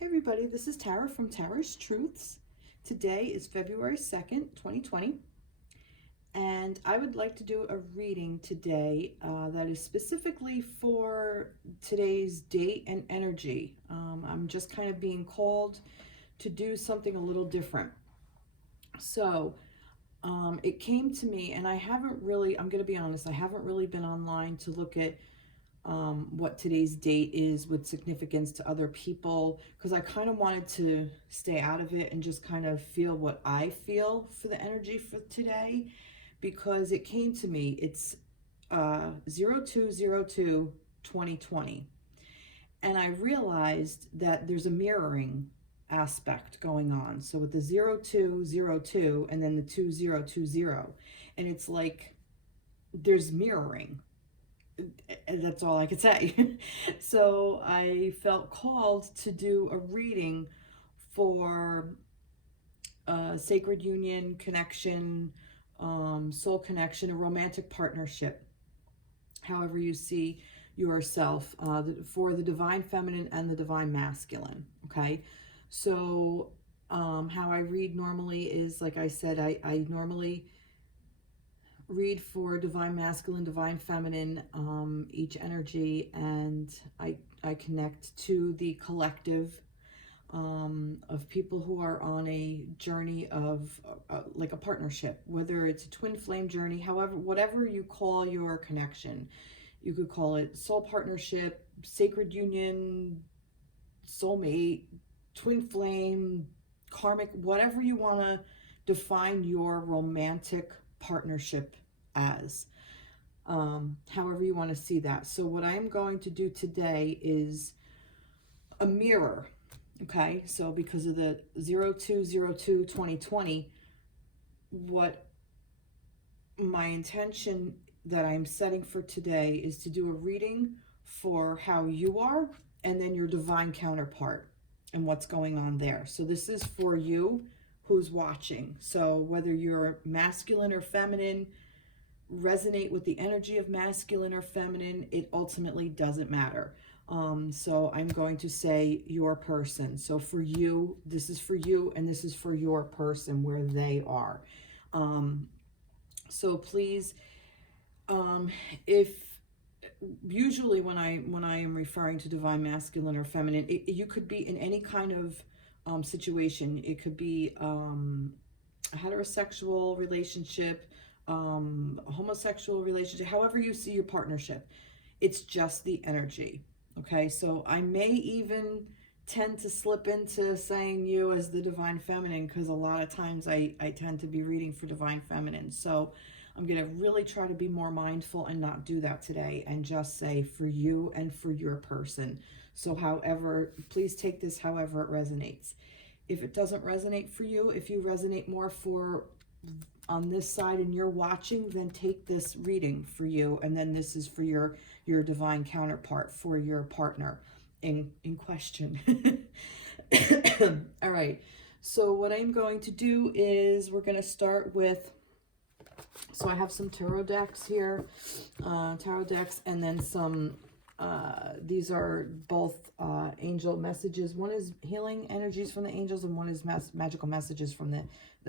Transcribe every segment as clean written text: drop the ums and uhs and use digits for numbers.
Hey everybody, this is Tara from Tara's Truths. Today is February 2nd, 2020, and I would like to do a reading today that is specifically for today's date and energy. I'm just kind of being called to do something a little different. So it came to me, and I haven't really, I'm going to be honest, I haven't really been online to look at what today's date is with significance to other people, because I kind of wanted to stay out of it and just kind of feel what I feel for the energy for today, because it came to me. It's 0202 2020, and I realized that there's a mirroring aspect going on. So with the 0202 and then the 2020, and it's like there's mirroring. That's all I could say. So I felt called to do a reading for sacred union, connection, soul connection, a romantic partnership, however you see yourself, for the divine feminine and the divine masculine. Okay, so how I read normally is, like I said, I normally read for divine masculine, divine feminine, each energy, and I connect to the collective of people who are on a journey of like a partnership, whether it's a twin flame journey, however, whatever you call your connection. You could call it soul partnership, sacred union, soulmate, twin flame, karmic, whatever you want to define your romantic partnership as, however you want to see that. So what I'm going to do today is a mirror. Okay, so because of the 0202 2020, what my intention that I'm setting for today is to do a reading for how you are and then your divine counterpart and what's going on there. So this is for you who's watching. So whether you're masculine or feminine, resonate with the energy of masculine or feminine, it ultimately doesn't matter. So I'm going to say your person. So for you, this is for you, and this is for your person, where they are. So please, if usually when I am referring to divine masculine or feminine, you could be in any kind of situation. It could be a heterosexual relationship, a homosexual relationship, however you see your partnership. It's just the energy. Okay, so I may even tend to slip into saying you as the divine feminine, because a lot of times I tend to be reading for divine feminine. So I'm going to really try to be more mindful and not do that today, and just say for you and for your person. So however, please take this however it resonates. If it doesn't resonate for you, if you resonate more for on this side and you're watching, then take this reading for you, and then this is for your divine counterpart, for your partner in question. All right, so what I'm going to do is we're going to start with, so I have some tarot decks here, and then some these are both angel messages. One is healing energies from the angels, and one is magical messages from the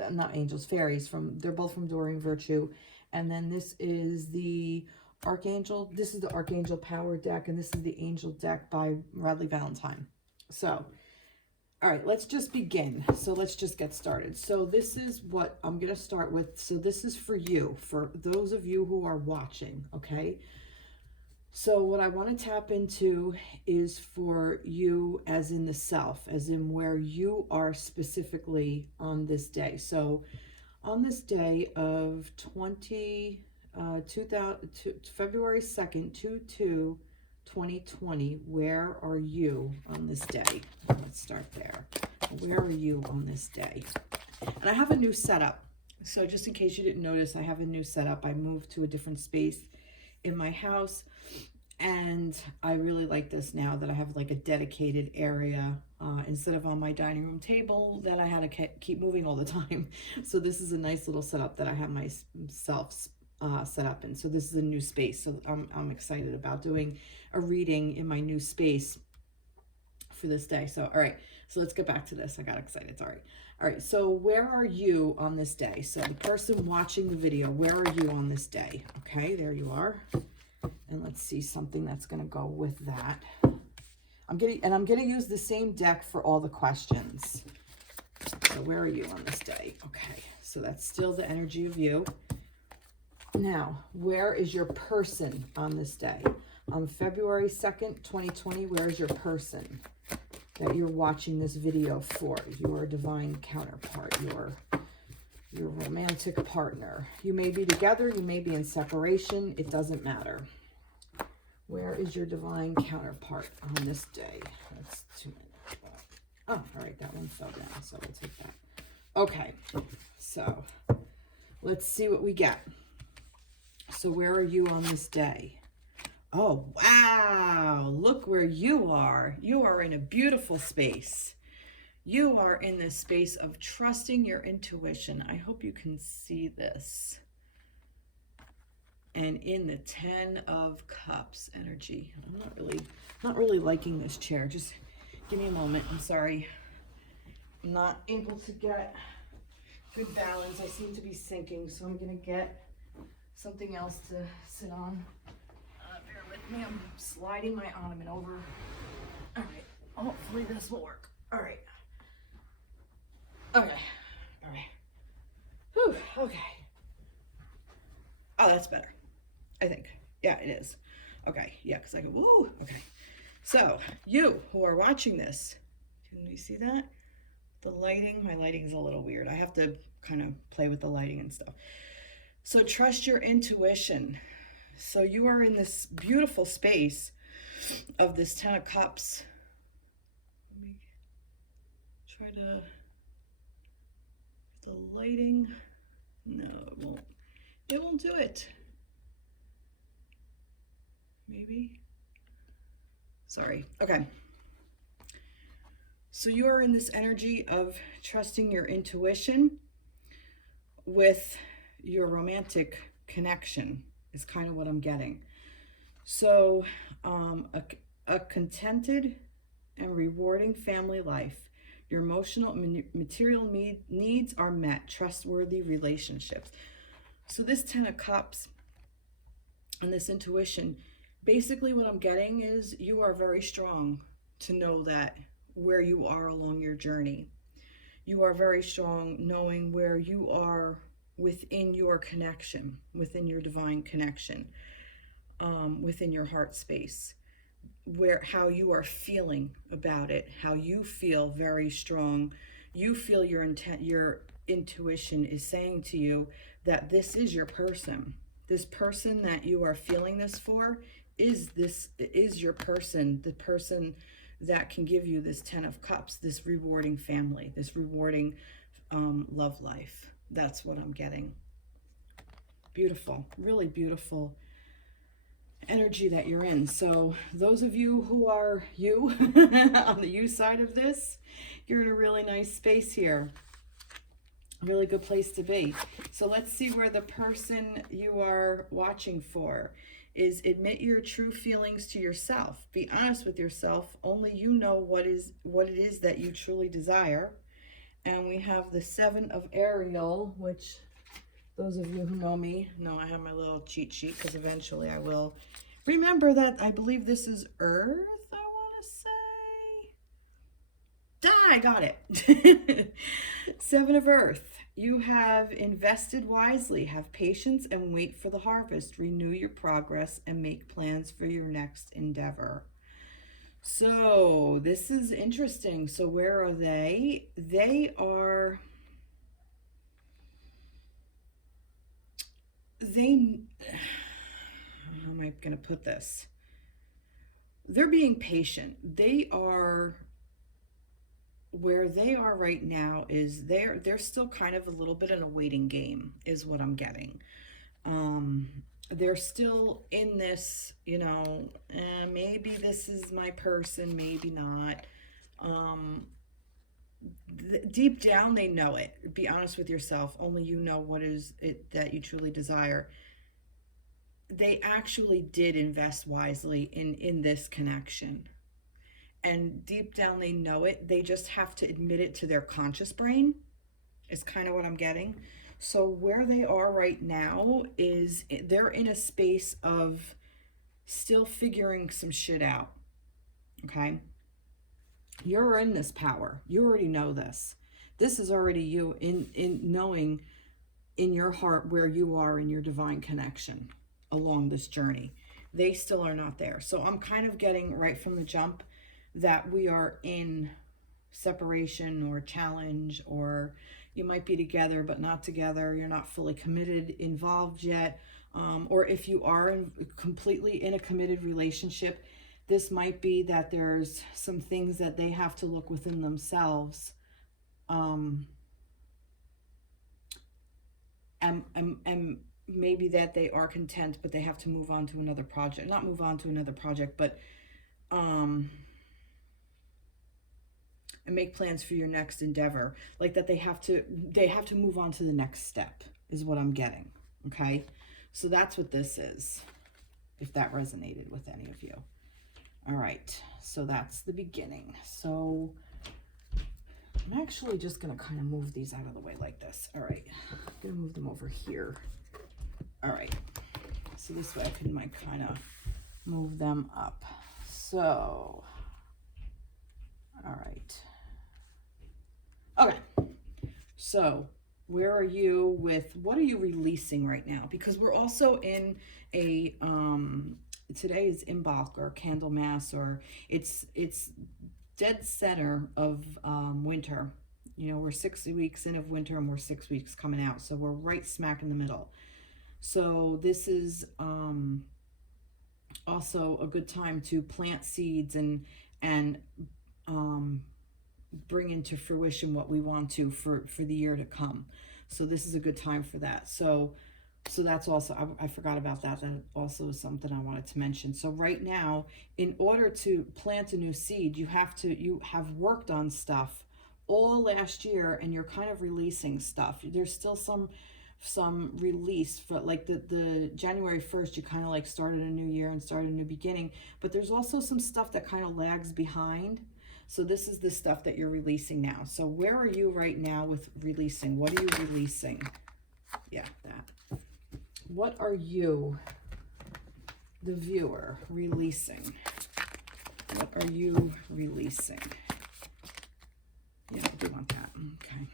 not angels, fairies. They're both from Doreen Virtue. And then this is the archangel. This is the archangel power deck, and this is the angel deck by Radleigh Valentine. So, all right, let's just begin. So let's just get started. So this is what I'm going to start with. So this is for you, for those of you who are watching, okay? So what I want to tap into is for you, as in the self, as in where you are specifically on this day. So on this day of February 2nd, 2020, where are you on this day? Let's start there. Where are you on this day? And I have a new setup. So just in case you didn't notice, I have a new setup. I moved to a different space in my house, and I really like this now that I have like a dedicated area instead of on my dining room table that I had to keep moving all the time. So this is a nice little setup that I have myself set up in. So this is a new space, so I'm excited about doing a reading in my new space for this day. So, all right. So let's get back to this. I got excited. Sorry. All right. So where are you on this day? So the person watching the video, where are you on this day? Okay, there you are. And let's see something that's going to go with that. I'm going to use the same deck for all the questions. So where are you on this day? Okay. So that's still the energy of you. Now, where is your person on this day? On February 2nd, 2020, where is your person that you're watching this video for? Your divine counterpart, your romantic partner. You may be together, you may be in separation, it doesn't matter. Where is your divine counterpart on this day? That's 2 minutes. Oh, all right, that one fell down, so we'll take that. Okay, so let's see what we get. So where are you on this day? Oh, wow. Look where you are. You are in a beautiful space. You are in this space of trusting your intuition. I hope you can see this. And in the 10 of Cups energy. I'm not really liking this chair. Just give me a moment. I'm sorry. I'm not able to get good balance. I seem to be sinking, so I'm going to get something else to sit on. Bear with me. I'm sliding my ottoman over. All right. Hopefully this will work. All right. Okay. All right. Whew. Okay. Oh, that's better. I think. Yeah, it is. Okay. Yeah, because I go, woo. Okay. So, you who are watching this, can you see that? The lighting, my lighting's a little weird. I have to kind of play with the lighting and stuff. So trust your intuition. So you are in this beautiful space of this 10 of Cups. Let me try to, the lighting, no, it won't do it. Maybe, sorry, okay. So you are in this energy of trusting your intuition with your romantic connection is kind of what I'm getting. So a contented and rewarding family life. Your emotional and material needs are met. Trustworthy relationships. So this 10 of Cups and this intuition, basically what I'm getting is you are very strong to know that where you are along your journey. You are very strong knowing where you are within your connection, within your divine connection, within your heart space, how you are feeling about it, how you feel very strong. You feel your intuition is saying to you that this is your person. This person that you are feeling this for is your person, the person that can give you this 10 of Cups, this rewarding family, this rewarding love life. That's what I'm getting. Beautiful, really beautiful energy that you're in. So those of you who are you on the you side of this, you're in a really nice space here. Really good place to be. So let's see where the person you are watching for is. Admit your true feelings to yourself. Be honest with yourself. Only you know what it is that you truly desire. And we have the 7 of Ariel, which those of you who know me know I have my little cheat sheet because eventually I will remember that. I believe this is Earth, I want to say. I got it. 7 of Earth. You have invested wisely. Have patience and wait for the harvest. Renew your progress and make plans for your next endeavor. So this is interesting. So where are they? How am I going to put this? They're being patient. They are, where they are right now is they're still kind of a little bit in a waiting game is what I'm getting. They're still in this, maybe this is my person, maybe not. Deep down, they know it. Be honest with yourself. Only you know what is it that you truly desire. They actually did invest wisely in this connection. and deep down they know it. They just have to admit it to their conscious brain, is kind of what I'm getting. So where they are right now is they're in a space of still figuring some shit out. Okay? You're in this power. You already know this. This is already you in knowing in your heart where you are in your divine connection along this journey. They still are not there. So I'm kind of getting right from the jump that we are in separation or challenge, or you might be together but not together. You're not fully committed, involved yet. Or if you are completely in a committed relationship, this might be that there's some things that they have to look within themselves, and maybe that they are content, but they have to move on to another project. Not move on to another project, but and make plans for your next endeavor. Like that they have to move on to the next step is what I'm getting. Okay? So that's what this is, if that resonated with any of you. All right, so that's the beginning. So I'm actually just going to kind of move these out of the way like this. All right, I'm going to move them over here. All right, so this way I can like kind of move them up. So, all right. Okay, so where are you with, what are you releasing right now? Because we're also in a, today is Imbolc or Candlemas, or it's dead center of winter. You know, we're 6 weeks in of winter and we're 6 weeks coming out. So we're right smack in the middle. So this is also a good time to plant seeds and bring into fruition what we want to for the year to come. So this is a good time for that. So that's also, I forgot about that. That also is something I wanted to mention. So right now, in order to plant a new seed, you have worked on stuff all last year and you're kind of releasing stuff. There's still some release for like the January 1st, you kind of like started a new year and started a new beginning, but there's also some stuff that kind of lags behind. So this is the stuff that you're releasing now. So where are you right now with releasing? What are you releasing? Yeah, that. What are you, the viewer, releasing? What are you releasing? Yeah, I do want that. Okay.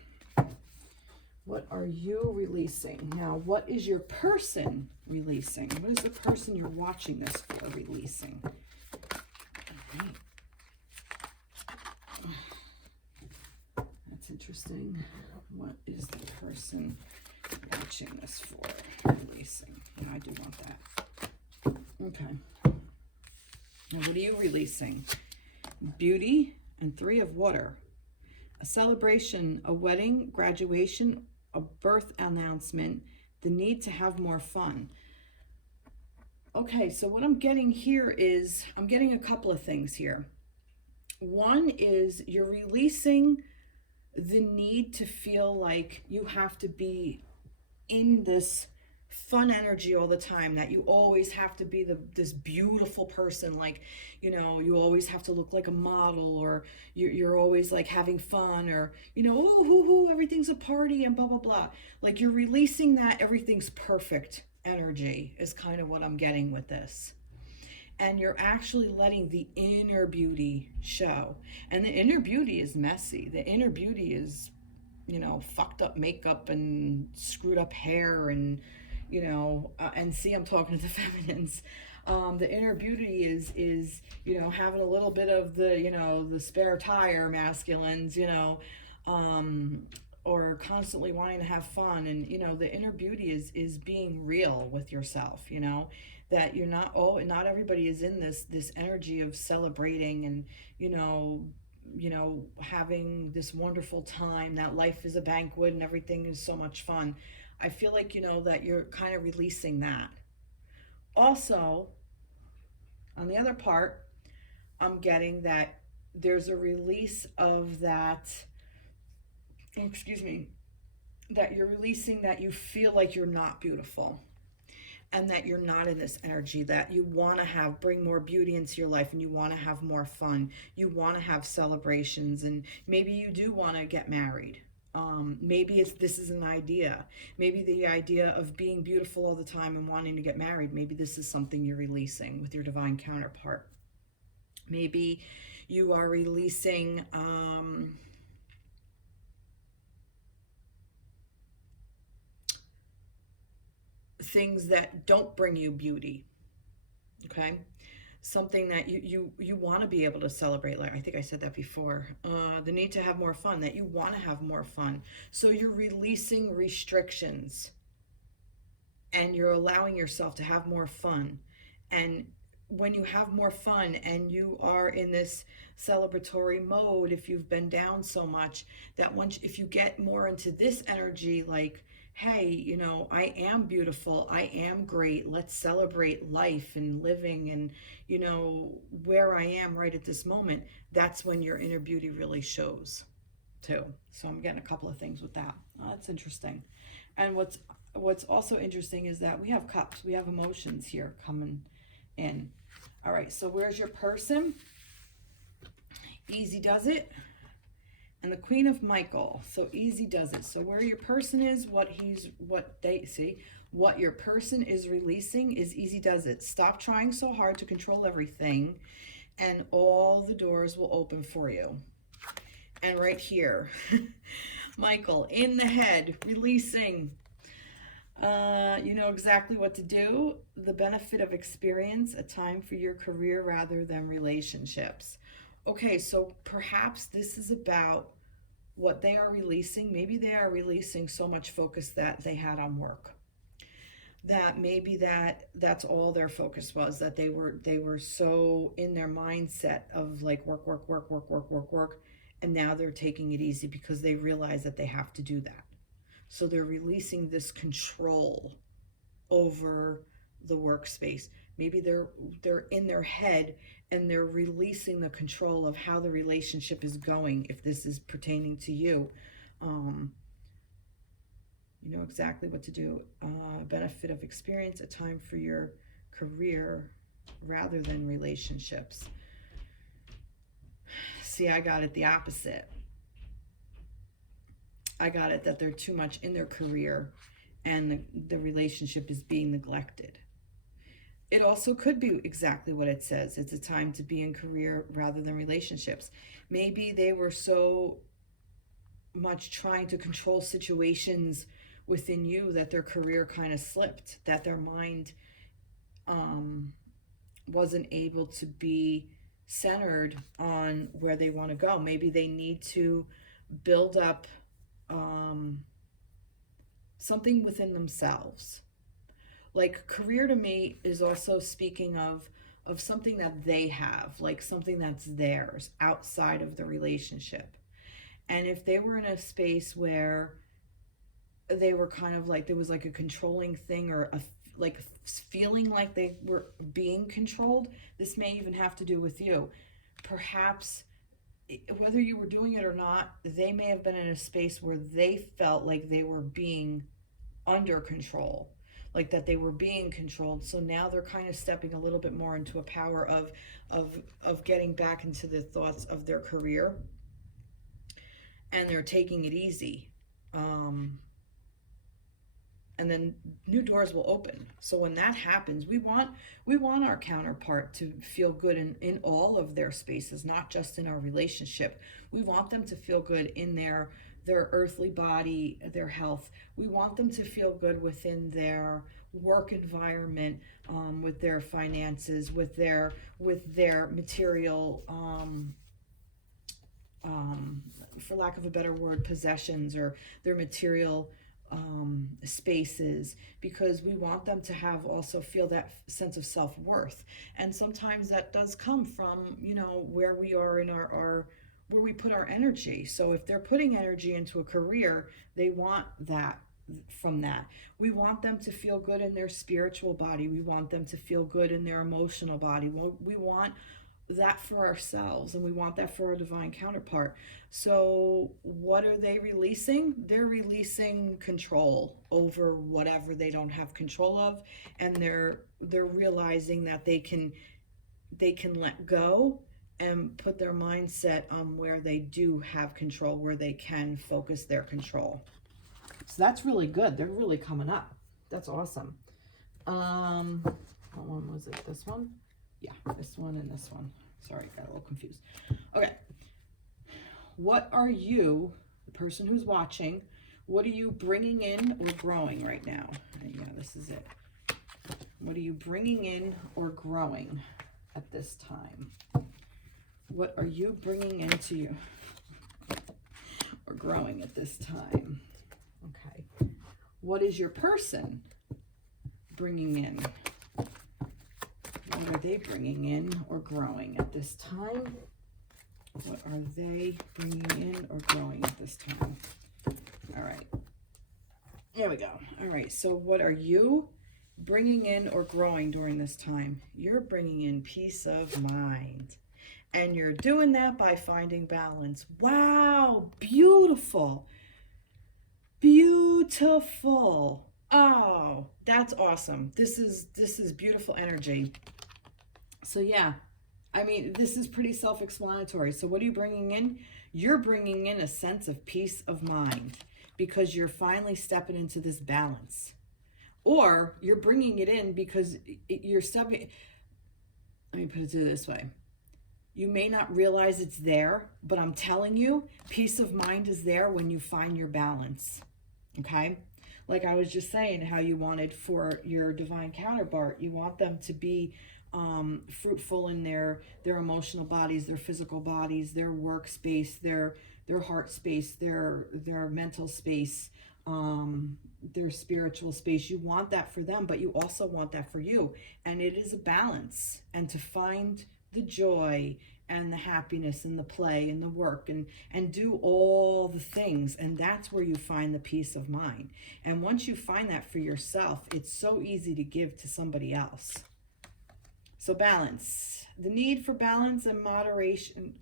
What are you releasing? Now, what is your person releasing? What is the person you're watching this for releasing? All right. That's interesting. What is the person watching this for releasing? Yeah, I do want that. Okay. Now, what are you releasing? Beauty and 3 of water. A celebration, a wedding, graduation, a birth announcement, the need to have more fun. Okay, so what I'm getting here is, I'm getting a couple of things here. One is you're releasing the need to feel like you have to be in this fun energy all the time, that you always have to be this beautiful person, like, you know, you always have to look like a model, or you're always like having fun, or, you know, oh, everything's a party and blah, blah, blah. Like you're releasing that everything's perfect energy is kind of what I'm getting with this. And you're actually letting the inner beauty show. And the inner beauty is messy. The inner beauty is, you know, fucked up makeup and screwed up hair and, you know, and see, I'm talking to the feminines. The inner beauty is, you know, having a little bit of the, you know, the spare tire masculines, you know, or constantly wanting to have fun. And, you know, the inner beauty is being real with yourself, you know, that you're not, not everybody is in this energy of celebrating and, you know, having this wonderful time, that life is a banquet and everything is so much fun. I feel like, you know, that you're kind of releasing that. Also, on the other part, I'm getting that there's a release of that, that you're releasing that you feel like you're not beautiful. and that you're not in this energy, that you want to bring more beauty into your life, and you want to have more fun, you want to have celebrations, and maybe you do want to get married. Maybe this is an idea. Maybe the idea of being beautiful all the time and wanting to get married, maybe this is something you're releasing with your divine counterpart. Maybe you are releasing things that don't bring you beauty. Okay, something that you want to be able to celebrate. Like I think I said that before, the need to have more fun, that you want to have more fun, so you're releasing restrictions and you're allowing yourself to have more fun. And when you have more fun and you are in this celebratory mode, if you've been down so much, that once, if you get more into this energy, like, hey, you know, I am beautiful, I am great, let's celebrate life and living, and, you know, where I am right at this moment, that's when your inner beauty really shows too. So I'm getting a couple of things with that. Oh, that's interesting. And what's also interesting is that we have cups, we have emotions here coming in. All right, so where's your person? Easy does it. And the Queen of Michael. So easy does it. So where your person is, what your person is releasing is easy does it. Stop trying so hard to control everything, and all the doors will open for you. And right here, Michael in the head, releasing. You know exactly what to do. The benefit of experience, a time for your career rather than relationships. Okay, so perhaps this is about what they are releasing. Maybe they are releasing so much focus that they had on work. That maybe that's all their focus was, that they were so in their mindset of like work, and now they're taking it easy because they realize that they have to do that. So they're releasing this control over the workspace. Maybe they're in their head and they're releasing the control of how the relationship is going, if this is pertaining to you. You know exactly what to do. Benefit of experience, a time for your career rather than relationships. See, I got it the opposite. I got it that they're too much in their career and the relationship is being neglected. It also could be exactly what it says. It's a time to be in career rather than relationships. Maybe they were so much trying to control situations within you that their career kind of slipped, that their mind wasn't able to be centered on where they want to go. Maybe they need to build up something within themselves. Like career to me is also speaking of something that they have, like something that's theirs outside of the relationship. And if they were in a space where they were kind of like, there was like a controlling thing, or like feeling like they were being controlled, this may even have to do with you. Perhaps whether you were doing it or not, they may have been in a space where they felt like they were being under control, like that they were being controlled. So now they're kind of stepping a little bit more into a power of getting back into the thoughts of their career, and they're taking it easy. And then new doors will open. So when that happens, we want our counterpart to feel good in all of their spaces, not just in our relationship. We want them to feel good in their earthly body, their health. We want them to feel good within their work environment, with their finances, with their material, for lack of a better word, possessions, or their material spaces, because we want them to have also feel that sense of self-worth. And sometimes that does come from, you know, where we are in our where we put our energy. So if they're putting energy into a career, they want that from that. We want them to feel good in their spiritual body. We want them to feel good in their emotional body. We want that for ourselves, and we want that for our divine counterpart. So what are they releasing? They're releasing control over whatever they don't have control of, and they're realizing that they can let go and put their mindset on where they do have control, where they can focus their control. So that's really good. They're really coming up. That's awesome. What one was it? This one? Yeah, this one and this one. Sorry, got a little confused. Okay. What are you, the person who's watching, what are you bringing in or growing right now? Yeah, this is it. What are you bringing in or growing at this time? What are you bringing into you or growing at this time? Okay. What is your person bringing in? What are they bringing in or growing at this time? What are they bringing in or growing at this time? All right. There we go. All right. So what are you bringing in or growing during this time? You're bringing in peace of mind. And you're doing that by finding balance. Wow. Beautiful. Beautiful. Oh, that's awesome. This is beautiful energy. So yeah, I mean, this is pretty self-explanatory. So what are you bringing in? You're bringing in a sense of peace of mind because you're finally stepping into this balance. Or you're bringing it in because you're stepping, let me put it this way. You may not realize it's there, but I'm telling you, peace of mind is there when you find your balance. Okay? Like I was just saying, how you wanted for your divine counterpart, you want them to be fruitful in their emotional bodies, their physical bodies, their workspace, their heart space, their mental space, their spiritual space. You want that for them, but you also want that for you. And it is a balance. And to find the joy and the happiness and the play and the work and do all the things. And that's where you find the peace of mind. And once you find that for yourself, it's so easy to give to somebody else. So balance, the need for balance and moderation,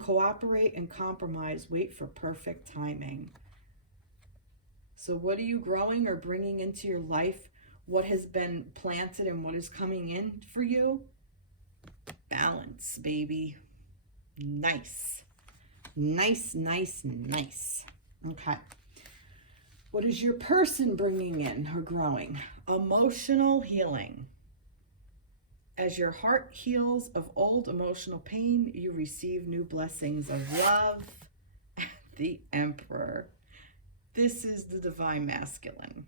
cooperate and compromise, wait for perfect timing. So what are you growing or bringing into your life? What has been planted and what is coming in for you? Balance, baby. Nice. Nice, nice, nice. Okay. What is your person bringing in or growing? Emotional healing. As your heart heals of old emotional pain, you receive new blessings of love. The Emperor. This is the divine masculine.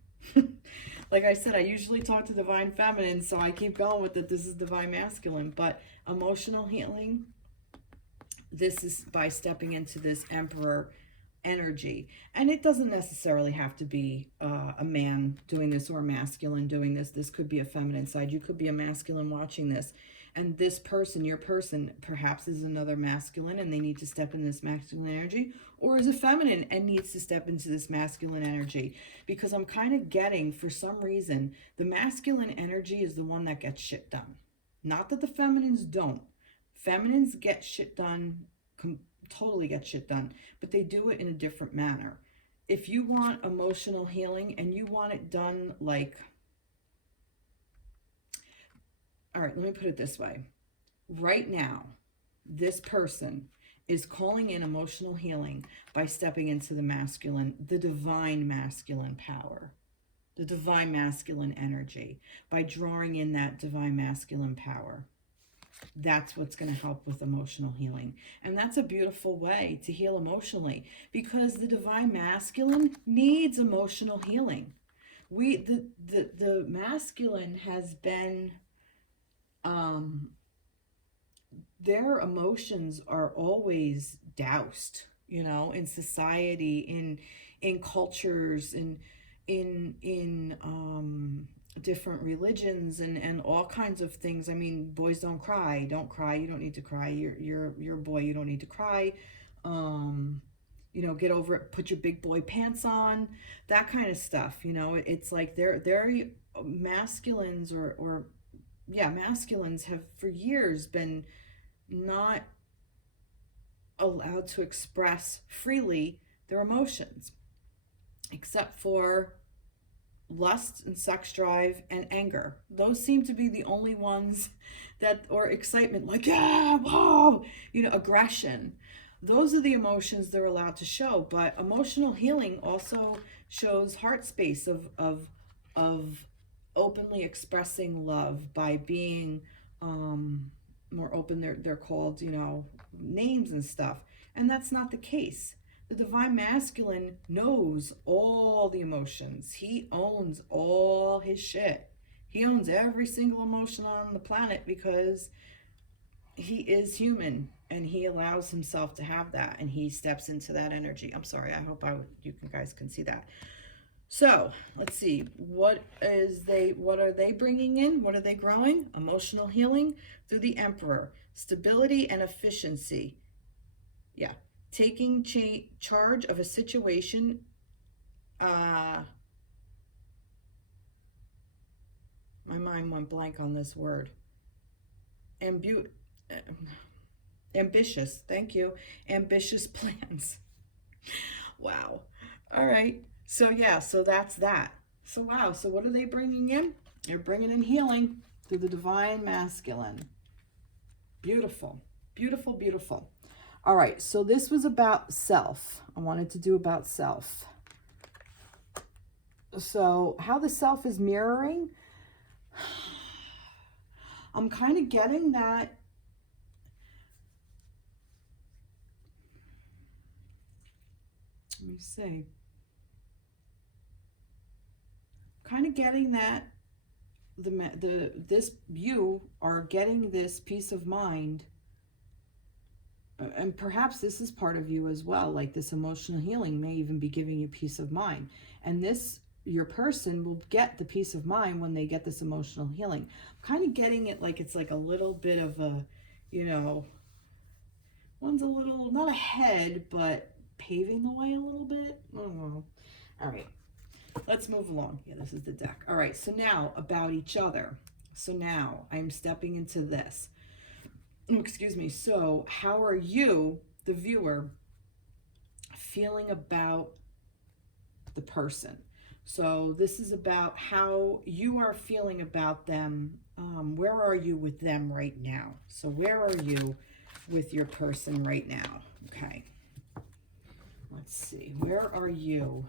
Like I said, I usually talk to divine feminine, so I keep going with it. This is divine masculine. But emotional healing, this is by stepping into this Emperor energy. And it doesn't necessarily have to be a man doing this or a masculine doing this. This could be a feminine side. You could be a masculine watching this. And this person, your person, perhaps is another masculine and they need to step in this masculine energy, or is a feminine and needs to step into this masculine energy. Because I'm kind of getting, for some reason, the masculine energy is the one that gets shit done. Not that the feminines don't. Feminines get shit done, totally get shit done, but they do it in a different manner. If you want emotional healing and you want it done like, all right, let me put it this way. Right now, this person is calling in emotional healing by stepping into the masculine, the divine masculine power, the divine masculine energy, by drawing in that divine masculine power. That's what's going to help with emotional healing. And that's a beautiful way to heal emotionally, because the divine masculine needs emotional healing. The masculine has been, their emotions are always doused, you know, in society, in cultures, in different religions and all kinds of things. I mean, boys don't cry. Don't cry. You don't need to cry. You're a boy. You don't need to cry. You know, get over it. Put your big boy pants on. That kind of stuff. You know, it's like they're masculines masculines have for years been not allowed to express freely their emotions, except for lust and sex drive and anger. Those seem to be the only ones that, or excitement, like, yeah, whoa, aggression. Those are the emotions they're allowed to show. But emotional healing also shows heart space of openly expressing love by being more open. They're called, names and stuff. And that's not the case. The divine masculine knows all the emotions. He owns all his shit. He owns every single emotion on the planet because he is human and he allows himself to have that, and he steps into that energy. I'm sorry, I hope you guys can see that. So let's see, what are they bringing in? What are they growing? Emotional healing through the Emperor, stability and efficiency. Yeah, taking charge of a situation. My mind went blank on this word. Ambitious. Thank you. Ambitious plans. Wow. All right. So yeah, so that's that. So wow. So what are they bringing in? They're bringing in healing through the divine masculine. Beautiful. Beautiful, beautiful. All right. So this was about self. I wanted to do about self. So how the self is mirroring. I'm kind of getting that. Let me see. Kind of getting that you are getting this peace of mind, and perhaps this is part of you as well. Like this emotional healing may even be giving you peace of mind, and your person will get the peace of mind when they get this emotional healing. I'm kind of getting it like it's like a little bit of a, one's a little not ahead, but paving the way a little bit. I don't know. All right. Let's move along. Yeah, this is the deck. All right, so now about each other. So now I'm stepping into this. Oh, excuse me. So how are you, the viewer, feeling about the person? So this is about how you are feeling about them. Where are you with them right now? So where are you with your person right now? Okay. Let's see. Where are you?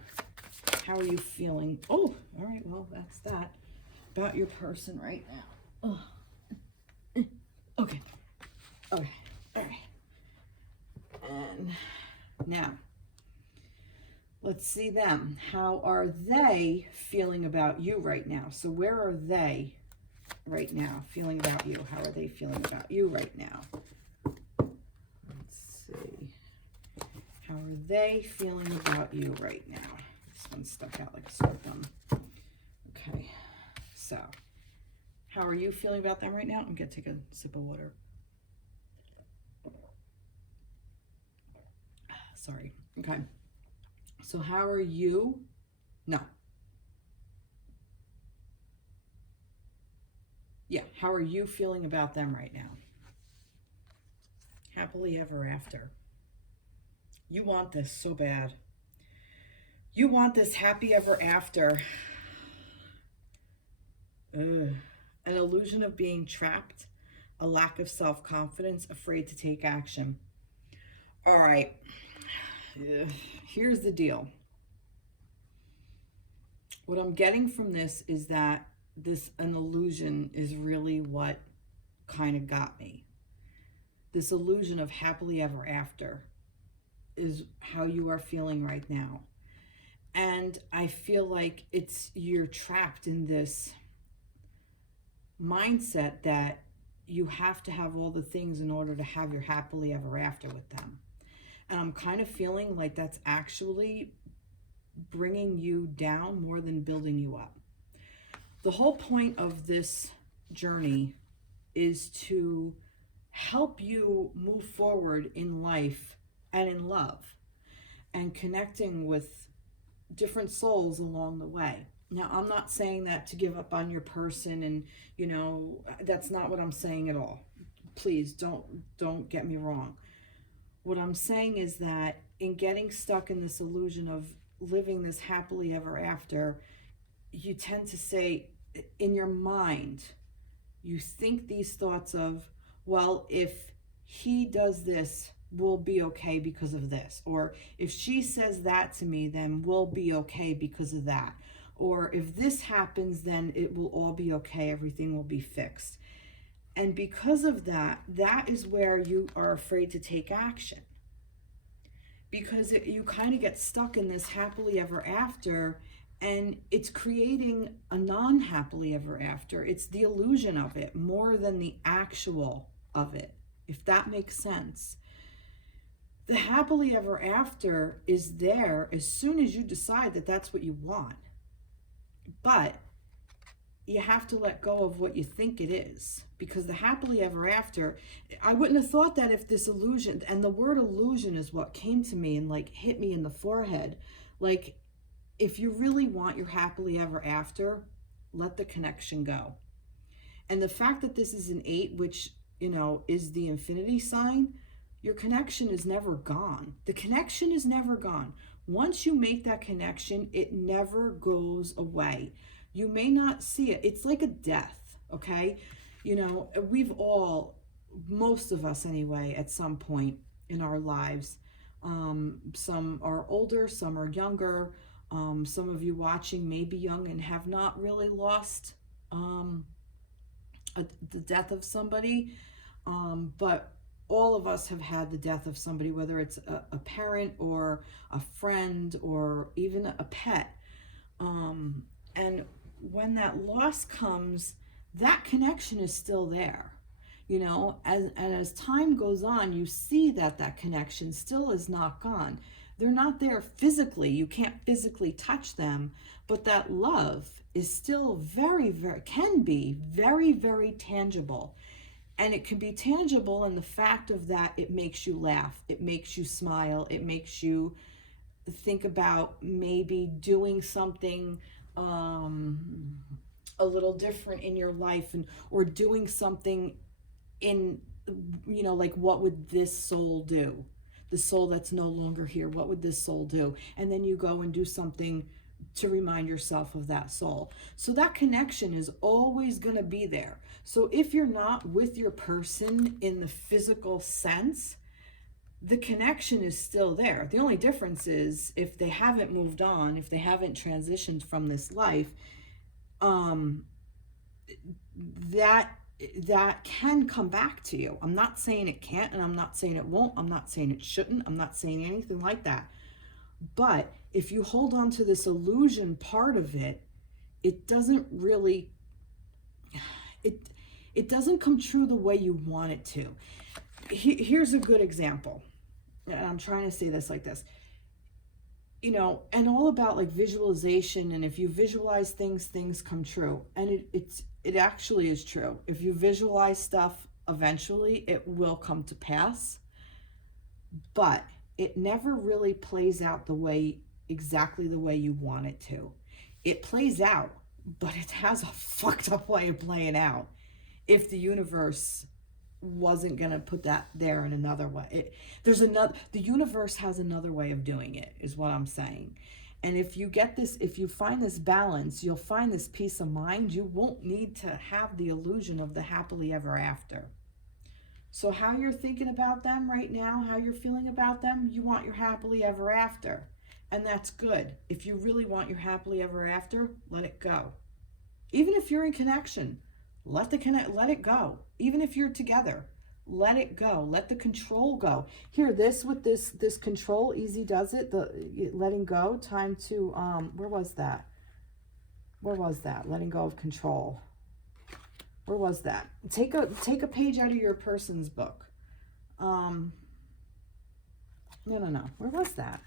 How are you feeling? Oh, all right. Well, that's that about your person right now. Oh. Okay. Okay. All right. And now, let's see them. How are they feeling about you right now? So where are they right now feeling about you? How are they feeling about you right now? Let's see. How are they feeling about you right now? This one stuck out like a sore thumb. Okay, so how are you feeling about them right now? I'm gonna take a sip of water. Sorry. Okay. So how are you? No. Yeah, how are you feeling about them right now? Happily ever after. You want this so bad. You want this happy ever after. Ugh. An illusion of being trapped, a lack of self-confidence, afraid to take action. All right. Here's the deal. What I'm getting from this is that an illusion is really what kind of got me. This illusion of happily ever after is how you are feeling right now. And I feel like you're trapped in this mindset that you have to have all the things in order to have your happily ever after with them. And I'm kind of feeling like that's actually bringing you down more than building you up. The whole point of this journey is to help you move forward in life and in love and connecting with different souls along the way. Now, I'm not saying that to give up on your person and, that's not what I'm saying at all. please don't get me wrong. What I'm saying is that in getting stuck in this illusion of living this happily ever after, you tend to say in your mind, you think these thoughts of, well, if he does this, we'll be okay because of this. Or if she says that to me, then we'll be okay because of that. Or if this happens, then it will all be okay. Everything will be fixed. And because of that, that is where you are afraid to take action. Because you kind of get stuck in this happily ever after, and it's creating a non-happily ever after. It's the illusion of it more than the actual of it, if that makes sense. The happily ever after is there as soon as you decide that that's what you want. But you have to let go of what you think it is, because the happily ever after, I wouldn't have thought that if this illusion, and the word illusion is what came to me and like hit me in the forehead. Like, if you really want your happily ever after, let the connection go. And the fact that this is an 8, which, you know, is the infinity sign, your connection is never gone. The connection is never gone. Once you make that connection, it never goes away. You may not see it. It's like a death, okay? You know, we've all, most of us anyway, at some point in our lives, some are older, some are younger. Some of you watching may be young and have not really lost the death of somebody, but all of us have had the death of somebody, whether it's a parent or a friend or even a pet. And when that loss comes, that connection is still there. You know, as time goes on, you see that connection still is not gone. They're not there physically. You can't physically touch them, but that love is still can be very, very tangible. And it can be tangible in the fact of that it makes you laugh, it makes you smile, it makes you think about maybe doing something a little different in your life, or doing something in, you know, like, what would this soul do? The soul that's no longer here, what would this soul do? And then you go and do something to remind yourself of that soul. So that connection is always going to be there. So if you're not with your person in the physical sense, the connection is still there. The only difference is if they haven't moved on, if they haven't transitioned from this life, that can come back to you. I'm not saying it can't, and I'm not saying it won't. I'm not saying it shouldn't. I'm not saying anything like that. But if you hold on to this illusion part of it, it doesn't really, it doesn't come true the way you want it to. Here's a good example. And I'm trying to say this like this. You know, and all about like visualization, and if you visualize things, things come true. And it actually is true. If you visualize stuff, eventually it will come to pass. But it never really plays out exactly the way you want it to. It plays out, but it has a fucked up way of playing out if the universe wasn't going to put that there in another way. The universe has another way of doing it, is what I'm saying. And if you find this balance, you'll find this peace of mind. You won't need to have the illusion of the happily ever after. So how you're thinking about them right now, how you're feeling about them, you want your happily ever after. And that's good. If you really want your happily ever after, let it go. Even if you're in connection, let it go. Even if you're together, let it go. Let the control go. Here, this control, easy does it. The letting go, time to where was that? Letting go of control. Where was that? Take a page out of your person's book. No. Where was that?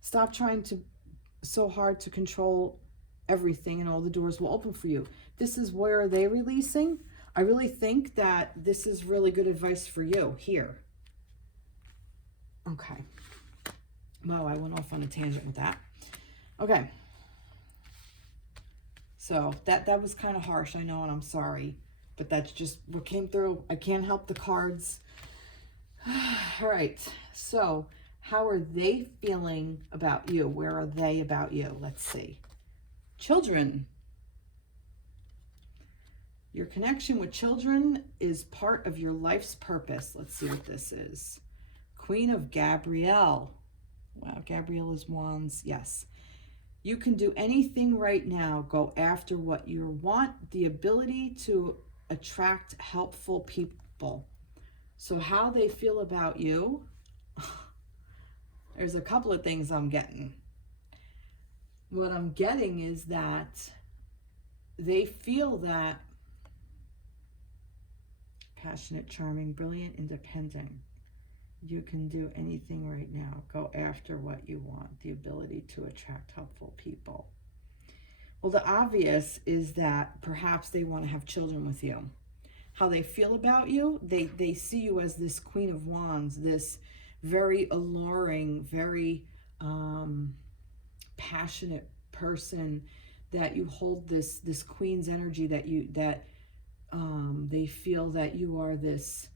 Stop trying so hard to control everything, and all the doors will open for you. This is where are they releasing? I really think that this is really good advice for you here. Okay. Wow, I went off on a tangent with that. Okay. So that was kind of harsh, I know, and I'm sorry. but that's just what came through. I can't help the cards. All right, so how are they feeling about you? Where are they about you? Let's see. Children. Your connection with children is part of your life's purpose. Let's see what this is. Queen of Gabrielle. Wow, Gabrielle is wands. Yes. You can do anything right now. Go after what you want. The ability to attract helpful people. So how they feel about you, there's a couple of things I'm getting. What I'm getting is that they feel that passionate, charming, brilliant, independent. You can do anything right now. Go after what you want. The ability to attract helpful people. Well, the obvious is that perhaps they want to have children with you. How they feel about you, they see you as this Queen of Wands, this very alluring, very passionate person, that you hold this Queen's energy, that they feel that you are this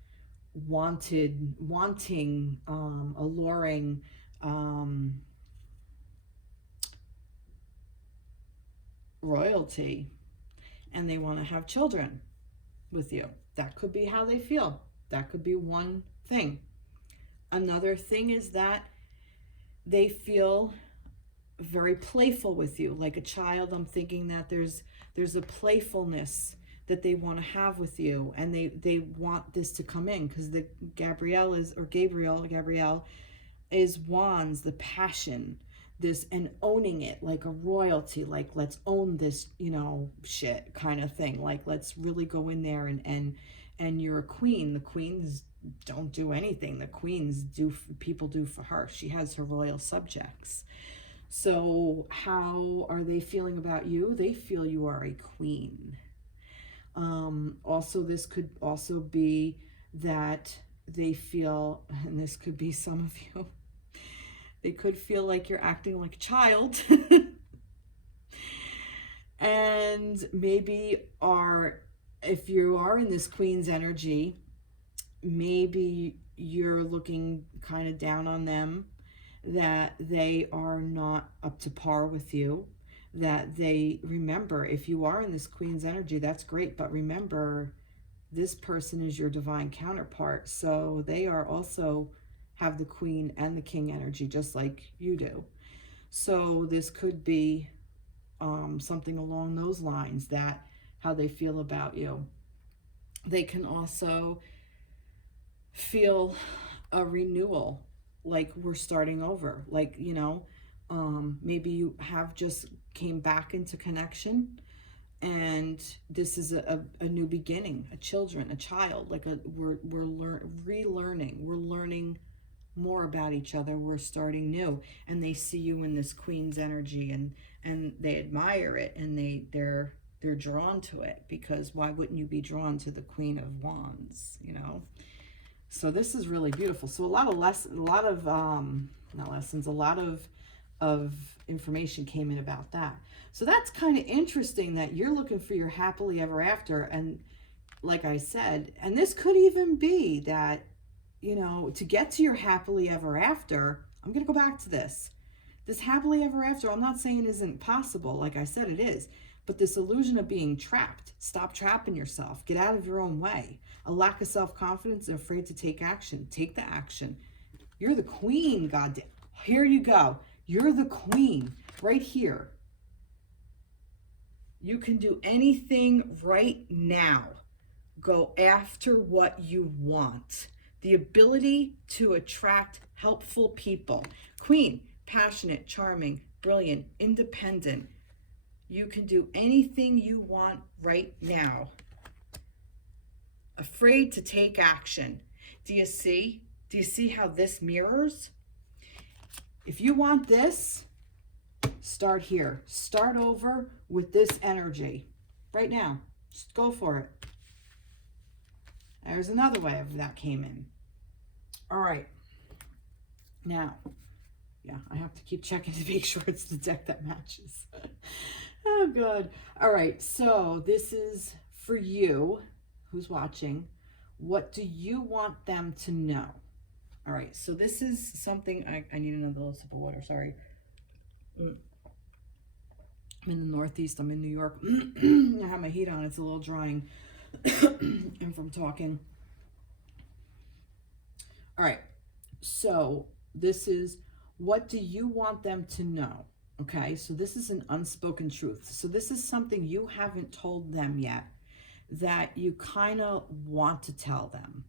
wanting, alluring, royalty, and they want to have children with you. That could be how they feel. That could be one thing. Another thing is that they feel very playful with you, like a child. I'm thinking that there's a playfulness that they want to have with you, and they want this to come in, because the Gabrielle is wands, the passion, this, and owning it like a royalty, like let's own this, shit kind of thing, like let's really go in there, and you're a queen. The queens don't do anything. The queens people do for her. She has her royal subjects. So how are they feeling about you? They feel you are a queen. Also, this could also be that they feel, and this could be some of you, they could feel like you're acting like a child. And maybe if you are in this Queen's energy, maybe you're looking kind of down on them, that they are not up to par with you, that they remember, if you are in this Queen's energy, that's great, but remember, this person is your divine counterpart, so they are also have the Queen and the King energy, just like you do. So this could be something along those lines, that how they feel about you. They can also feel a renewal, like we're starting over, like, maybe you have just came back into connection, and this is a new beginning, a child, like we're relearning, we're learning more about each other, we're starting new, and they see you in this Queen's energy, and they admire it, and they're drawn to it, because why wouldn't you be drawn to the Queen of Wands, So this is really beautiful. So a lot of information came in about that. So that's kind of interesting, that you're looking for your happily ever after. And like I said, and this could even be that, to get to your happily ever after, I'm going to go back to this. This happily ever after, I'm not saying isn't possible. Like I said, it is. But this illusion of being trapped, stop trapping yourself. Get out of your own way. A lack of self-confidence and afraid to take action. Take the action. You're the queen, goddamn. Here you go. You're the queen right here. You can do anything right now. Go after what you want. The ability to attract helpful people. Queen, passionate, charming, brilliant, independent. You can do anything you want right now. Afraid to take action. Do you see? Do you see how this mirrors? If you want this, start here. Start over with this energy right now. Just go for it. There's another way of that came in. All right. Now, yeah, I have to keep checking to make sure it's the deck that matches. Oh, God. All right. So this is for you. who's watching, what do you want them to know? All right, so this is something, I need another little sip of water, sorry. I'm in the Northeast, I'm in New York. I have my heat on, it's a little drying. And from talking. All right, so this is, what do you want them to know? Okay, so this is an unspoken truth. So this is something you haven't told them yet that you kind of want to tell them,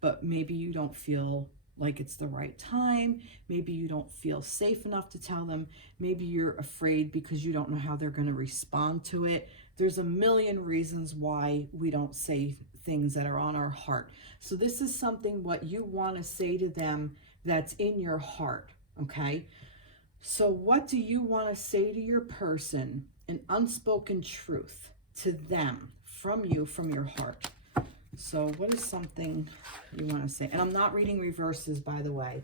but maybe you don't feel like it's the right time. Maybe you don't feel safe enough to tell them. Maybe you're afraid because you don't know how they're going to respond to it. There's a million reasons why we don't say things that are on our heart. So this is something what you want to say to them that's in your heart, okay? So what do you want to say to your person, an unspoken truth to them from you, from your heart? So what is something you want to say? And I'm not reading reverses, by the way.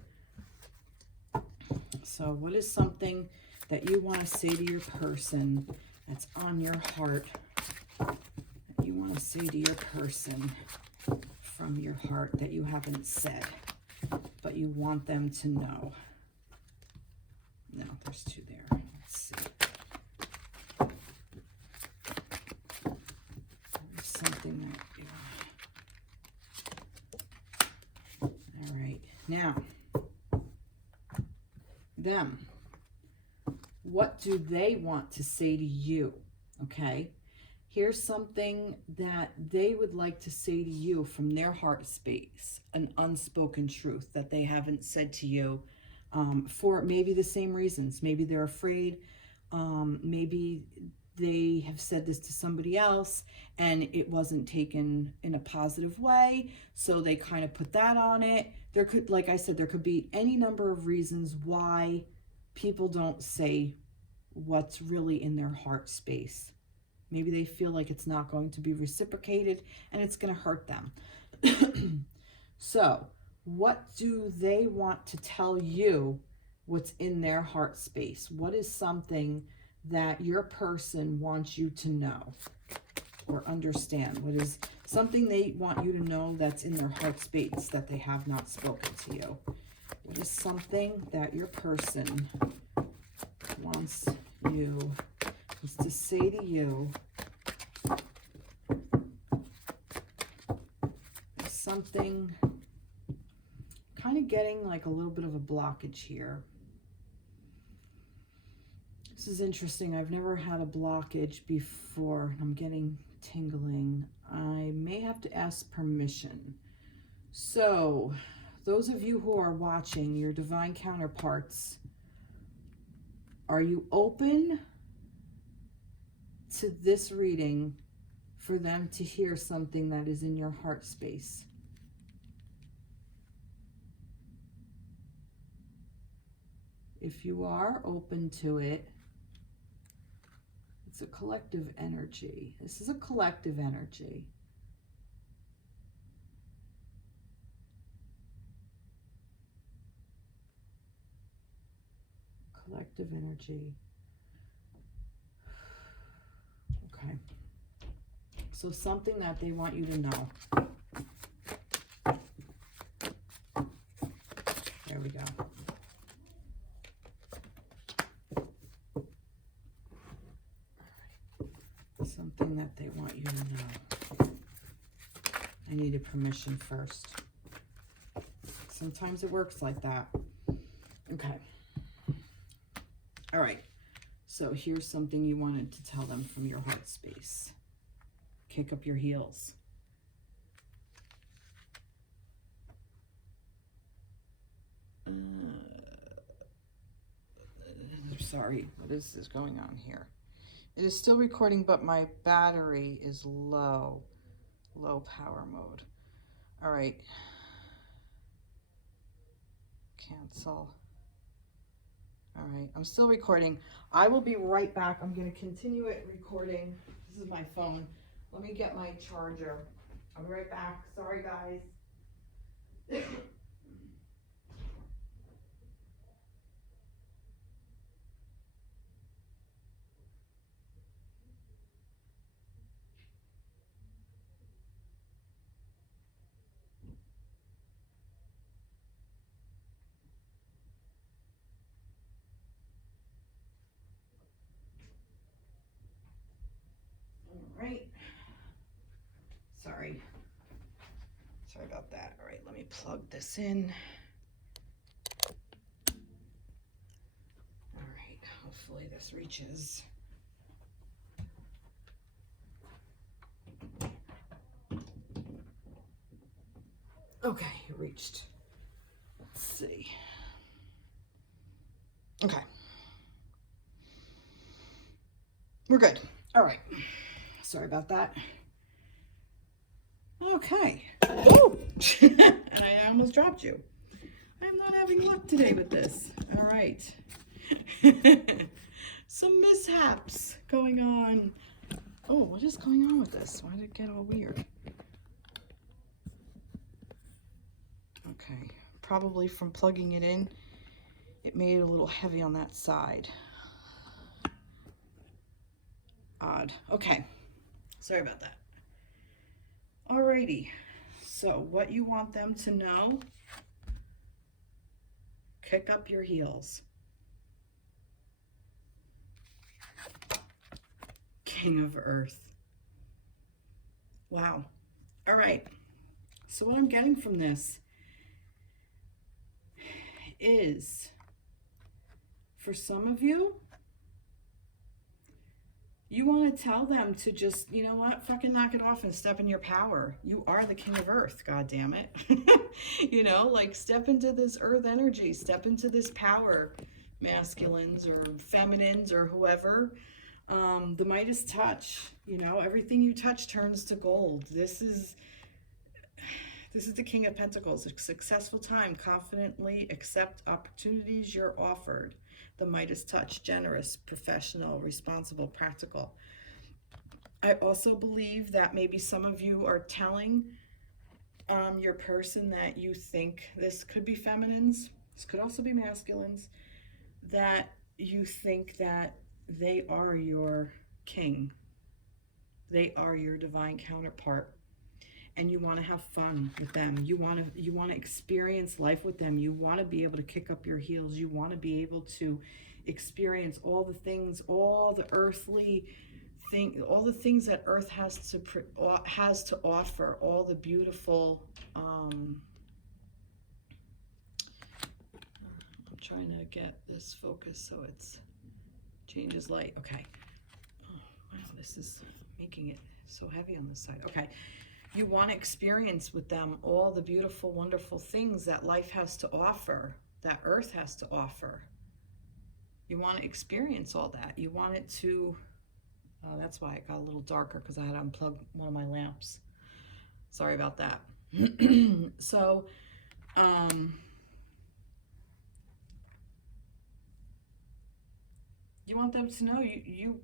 So what is something that you want to say to your person that's on your heart, that you want to say to your person from your heart that you haven't said, but you want them to know? No, there's two there. Let's see. There's something that you... All right. Now, them. What do they want to say to you? Okay. Here's something that they would like to say to you from their heart space, an unspoken truth that they haven't said to you for maybe the same reasons. Maybe they're afraid. Maybe they have said this to somebody else and it wasn't taken in a positive way, so they kind of put that on it. There could, like I said, there could be any number of reasons why people don't say what's really in their heart space. Maybe they feel like it's not going to be reciprocated and it's going to hurt them. So what do they want to tell you what's in their heart space? What is something that your person wants you to know or understand? What is something they want you to know that's in their heart space that they have not spoken to you? What is something that your person wants to say to you? Something kind of getting like a little bit of a blockage here. This is interesting. I've never had a blockage before. I'm getting tingling. I may have to ask permission. So those of you who are watching, your divine counterparts, are you open to this reading for them to hear something that is in your heart space? If you are open to it, it's a collective energy. This is a collective energy. Collective energy. Okay. So something that they want you to know. There we go. Something that they want you to know. I needed permission first. Sometimes it works like that. Okay. All right. So here's something you wanted to tell them from your heart space. Kick up your heels. Sorry, what is going on here? It is still recording, but my battery is low power mode. All right. Cancel. All right, I'm still recording. I will be right back. I'm going to continue it recording. This is my phone. Let me get my charger. I'll be right back. Sorry, guys. right. Sorry about that. All right, let me plug this in. All right, hopefully this reaches. Okay, it reached. Let's see. Okay. We're good. All right. Sorry about that. Okay. Oh! And I almost dropped you. I'm not having luck today with this. All right. Some mishaps going on. Oh, what is going on with this? Why did it get all weird? Okay. Probably from plugging it in, it made it a little heavy on that side. Odd. Okay. Sorry about that. Alrighty. So what you want them to know, kick up your heels. King of Earth. Wow. All right. So what I'm getting from this is, for some of you, you want to tell them to just, you know what, fucking knock it off and step in your power. You are the King of Earth, God damn it. You know, like step into this earth energy, step into this power, masculines or feminines or whoever. The Midas touch, you know, everything you touch turns to gold. This is the King of Pentacles. A successful time, confidently accept opportunities you're offered. The Midas touch, generous, professional, responsible, practical. I also believe that maybe some of you are telling your person that you think, this could be feminines, this could also be masculines, that you think that they are your king. They are your divine counterpart. And you want to have fun with them. You want to experience life with them. You want to be able to kick up your heels. You want to be able to experience all the things, all the earthly thing, all the things that Earth has to offer. All the beautiful. I'm trying to get this focus so it's changes light. Okay. Oh, wow, this is making it so heavy on this side. Okay. You want to experience with them all the beautiful, wonderful things that life has to offer, that Earth has to offer. You want to experience all that. You want it to, that's why it got a little darker, because I had to unplug one of my lamps. Sorry about that. So, you want them to know you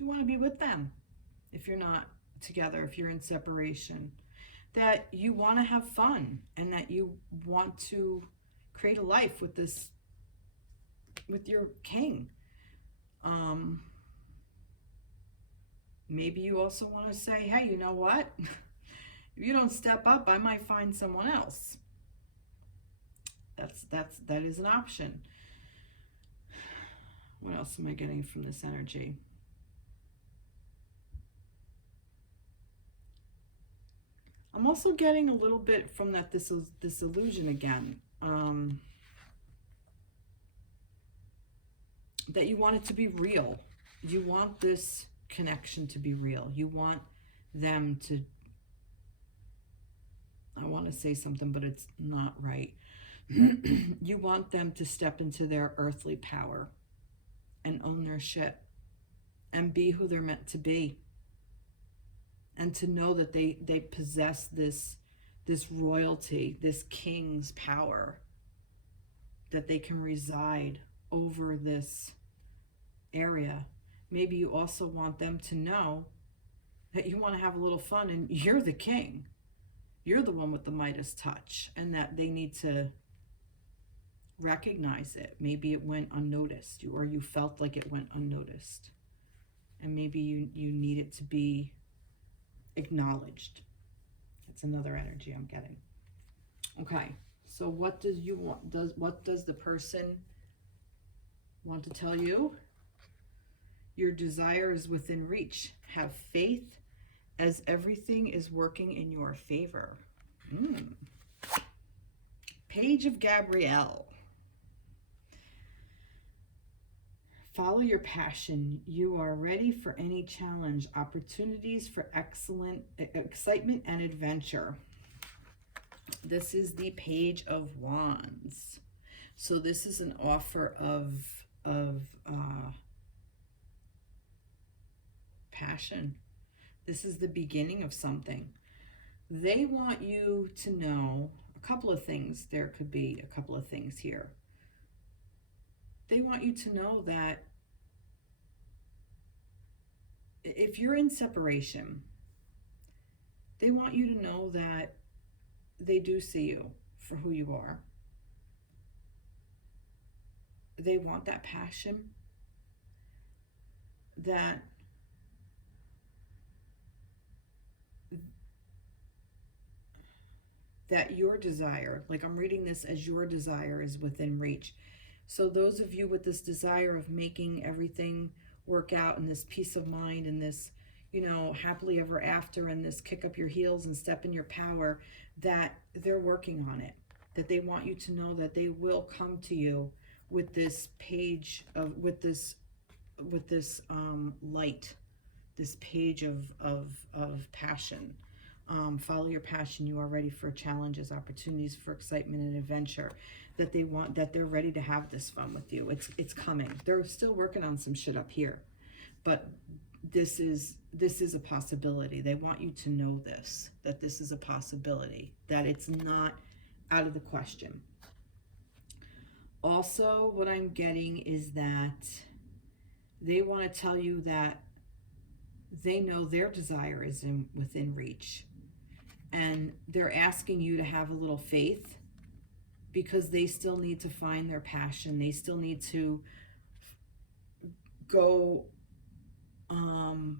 want to be with them if you're not together, if you're in separation, that you want to have fun and that you want to create a life with this, with your king. Maybe you also want to say, hey, you know what? If you don't step up, I might find someone else. That is an option. What else am I getting from this energy? I'm also getting a little bit from that disillusion again. That you want it to be real. You want this connection to be real. You want them to, I want to say something, but it's not right. You want them to step into their earthly power and own their shit and be who they're meant to be. And to know that they possess this royalty, this king's power, that they can reside over this area. Maybe you also want them to know that you want to have a little fun and you're the king. You're the one with the Midas touch, and that they need to recognize it. Maybe it went unnoticed, or you felt like it went unnoticed. And maybe you need it to be acknowledged. That's another energy I'm getting. Okay, so what does you want? What does the person want to tell you? Your desire is within reach. Have faith as everything is working in your favor. Page of Gabrielle. Follow your passion. You are ready for any challenge. Opportunities for excellent excitement and adventure. This is the Page of Wands. So this is an offer of passion. This is the beginning of something. They want you to know a couple of things. There could be a couple of things here. They want you to know that if you're in separation, they want you to know that they do see you for who you are. They want that passion, that your desire, like I'm reading this as your desire is within reach. So those of you with this desire of making everything work out and this peace of mind and this, you know, happily ever after and this kick up your heels and step in your power, that they're working on it, that they want you to know that they will come to you with this page of, with this light, this page of passion. Follow your passion. You are ready for challenges, opportunities for excitement and adventure. That they want, that they're ready to have this fun with you. It's coming. They're still working on some shit up here, but this is a possibility. They want you to know this, that this is a possibility, that it's not out of the question. Also, what I'm getting is that they want to tell you that they know their desire is within reach. And they're asking you to have a little faith because they still need to find their passion. They still need to go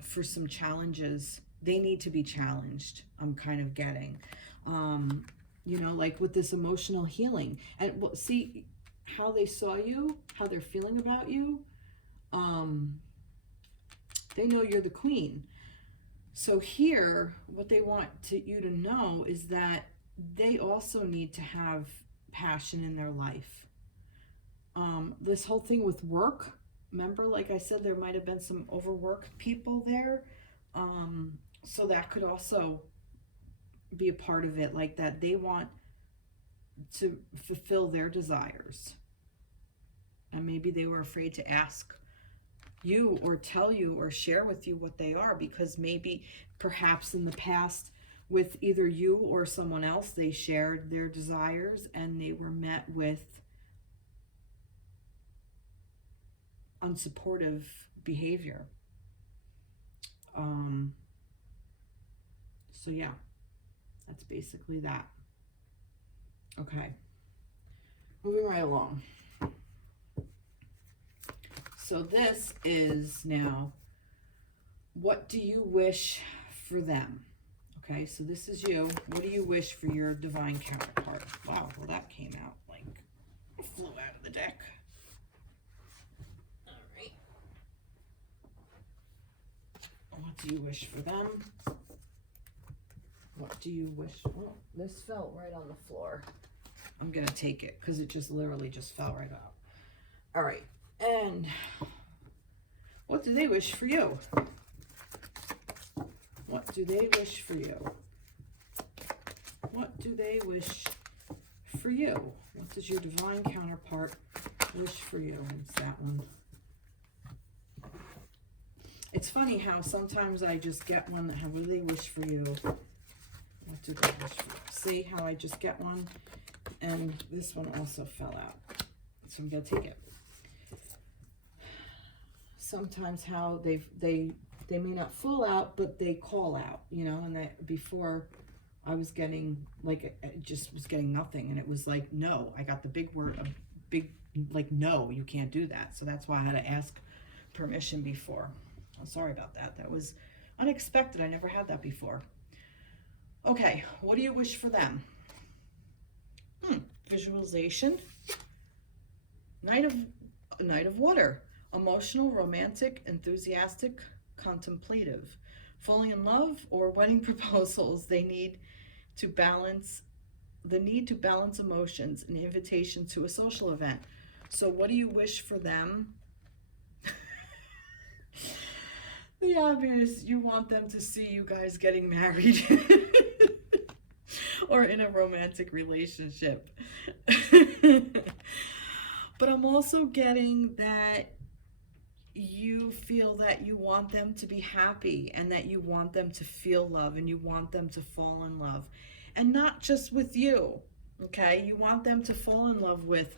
for some challenges. They need to be challenged, I'm kind of getting. You know, like with this emotional healing. And see how they saw you, how they're feeling about you. They know you're the queen. So here, what they want you to know is that they also need to have passion in their life. This whole thing with work, remember, like I said, there might have been some overworked people there. So that could also be a part of it, like that they want to fulfill their desires. And maybe they were afraid to ask you or tell you or share with you what they are, because maybe perhaps in the past with either you or someone else, they shared their desires and they were met with unsupportive behavior. So yeah, that's basically that. Okay, moving right along. So this is now, what do you wish for them? Okay, so this is you. What do you wish for your divine counterpart? Wow, well that came out like, flew out of the deck. All right. What do you wish for them? What do you wish? Oh, this fell right on the floor. I'm going to take it because it just literally just fell right out. All right. And what do they wish for you? What do they wish for you? What do they wish for you? What does your divine counterpart wish for you? It's that one. It's funny how sometimes I just get one that, what do they wish for you? What do they wish for you? See how I just get one? And this one also fell out. So I'm going to take it. Sometimes how they may not fall out, but they call out, you know, and that before I was getting, like, I just was getting nothing. And it was like, no, I got the big word, a big, like, no, you can't do that. So that's why I had to ask permission before. I'm sorry about that. That was unexpected. I never had that before. Okay, what do you wish for them? Visualization. Knight of Water. Emotional, romantic, enthusiastic, contemplative. Falling in love or wedding proposals, they need to balance the need to balance emotions, an invitation to a social event. So what do you wish for them? The obvious, you want them to see you guys getting married or in a romantic relationship. But I'm also getting that you feel that you want them to be happy and that you want them to feel love and you want them to fall in love, and not just with you. Okay, you want them to fall in love with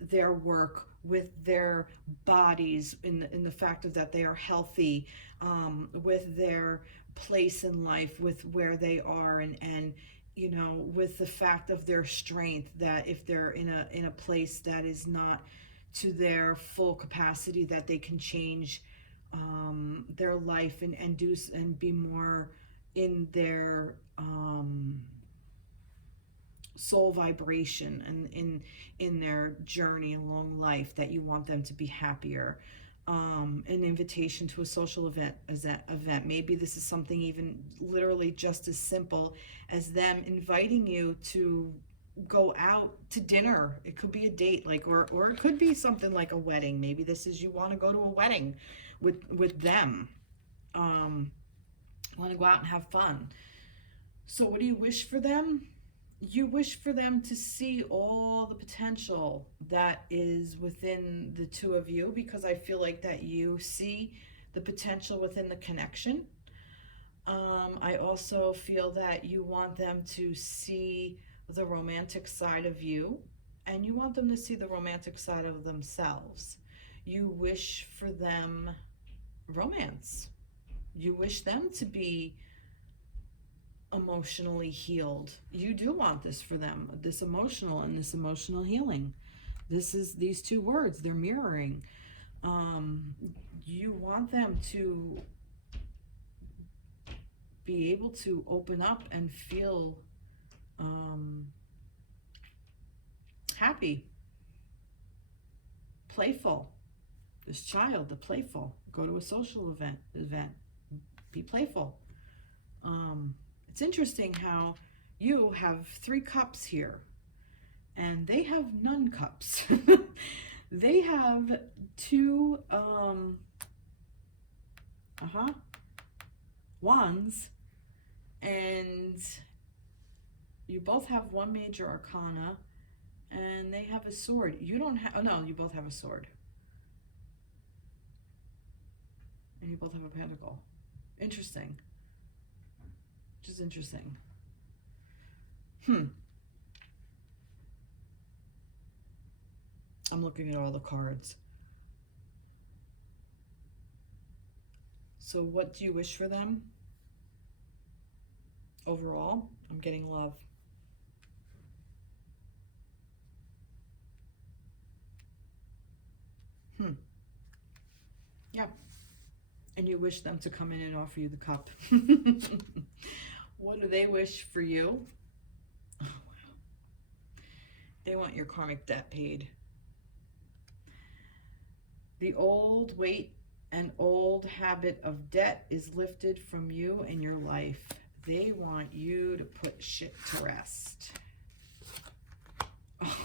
their work, with their bodies, in the fact of that they are healthy, with their place in life, with where they are, and you know, with the fact of their strength, that if they're in a place that is not to their full capacity, that they can change their life and do and be more in their soul vibration and in their journey along life, that you want them to be happier. An invitation to a social event, maybe this is something even literally just as simple as them inviting you to go out to dinner. It could be a date, like, or it could be something like a wedding. Maybe this is, you want to go to a wedding with them, want to go out and have fun. So what do you wish for them? You wish for them to see all the potential that is within the two of you, because I feel like that you see the potential within the connection. I also feel that you want them to see the romantic side of you, and you want them to see the romantic side of themselves. You wish for them romance. You wish them to be emotionally healed. You do want this for them, this emotional and this emotional healing. This is, these two words, they're mirroring. You want them to be able to open up and feel happy, playful. This child, the playful, go to a social event, be playful. It's interesting how you have 3 cups here and they have none cups. They have 2 wands, and you both have 1 major arcana, and they have a sword. You don't have, oh no, you both have a sword. And you both have a pentacle. Interesting. Which is interesting. I'm looking at all the cards. So what do you wish for them? Overall, I'm getting love. Yeah. And you wish them to come in and offer you the cup. What do they wish for you? Oh, wow. They want your karmic debt paid. The old weight and old habit of debt is lifted from you and your life. They want you to put shit to rest. Oh.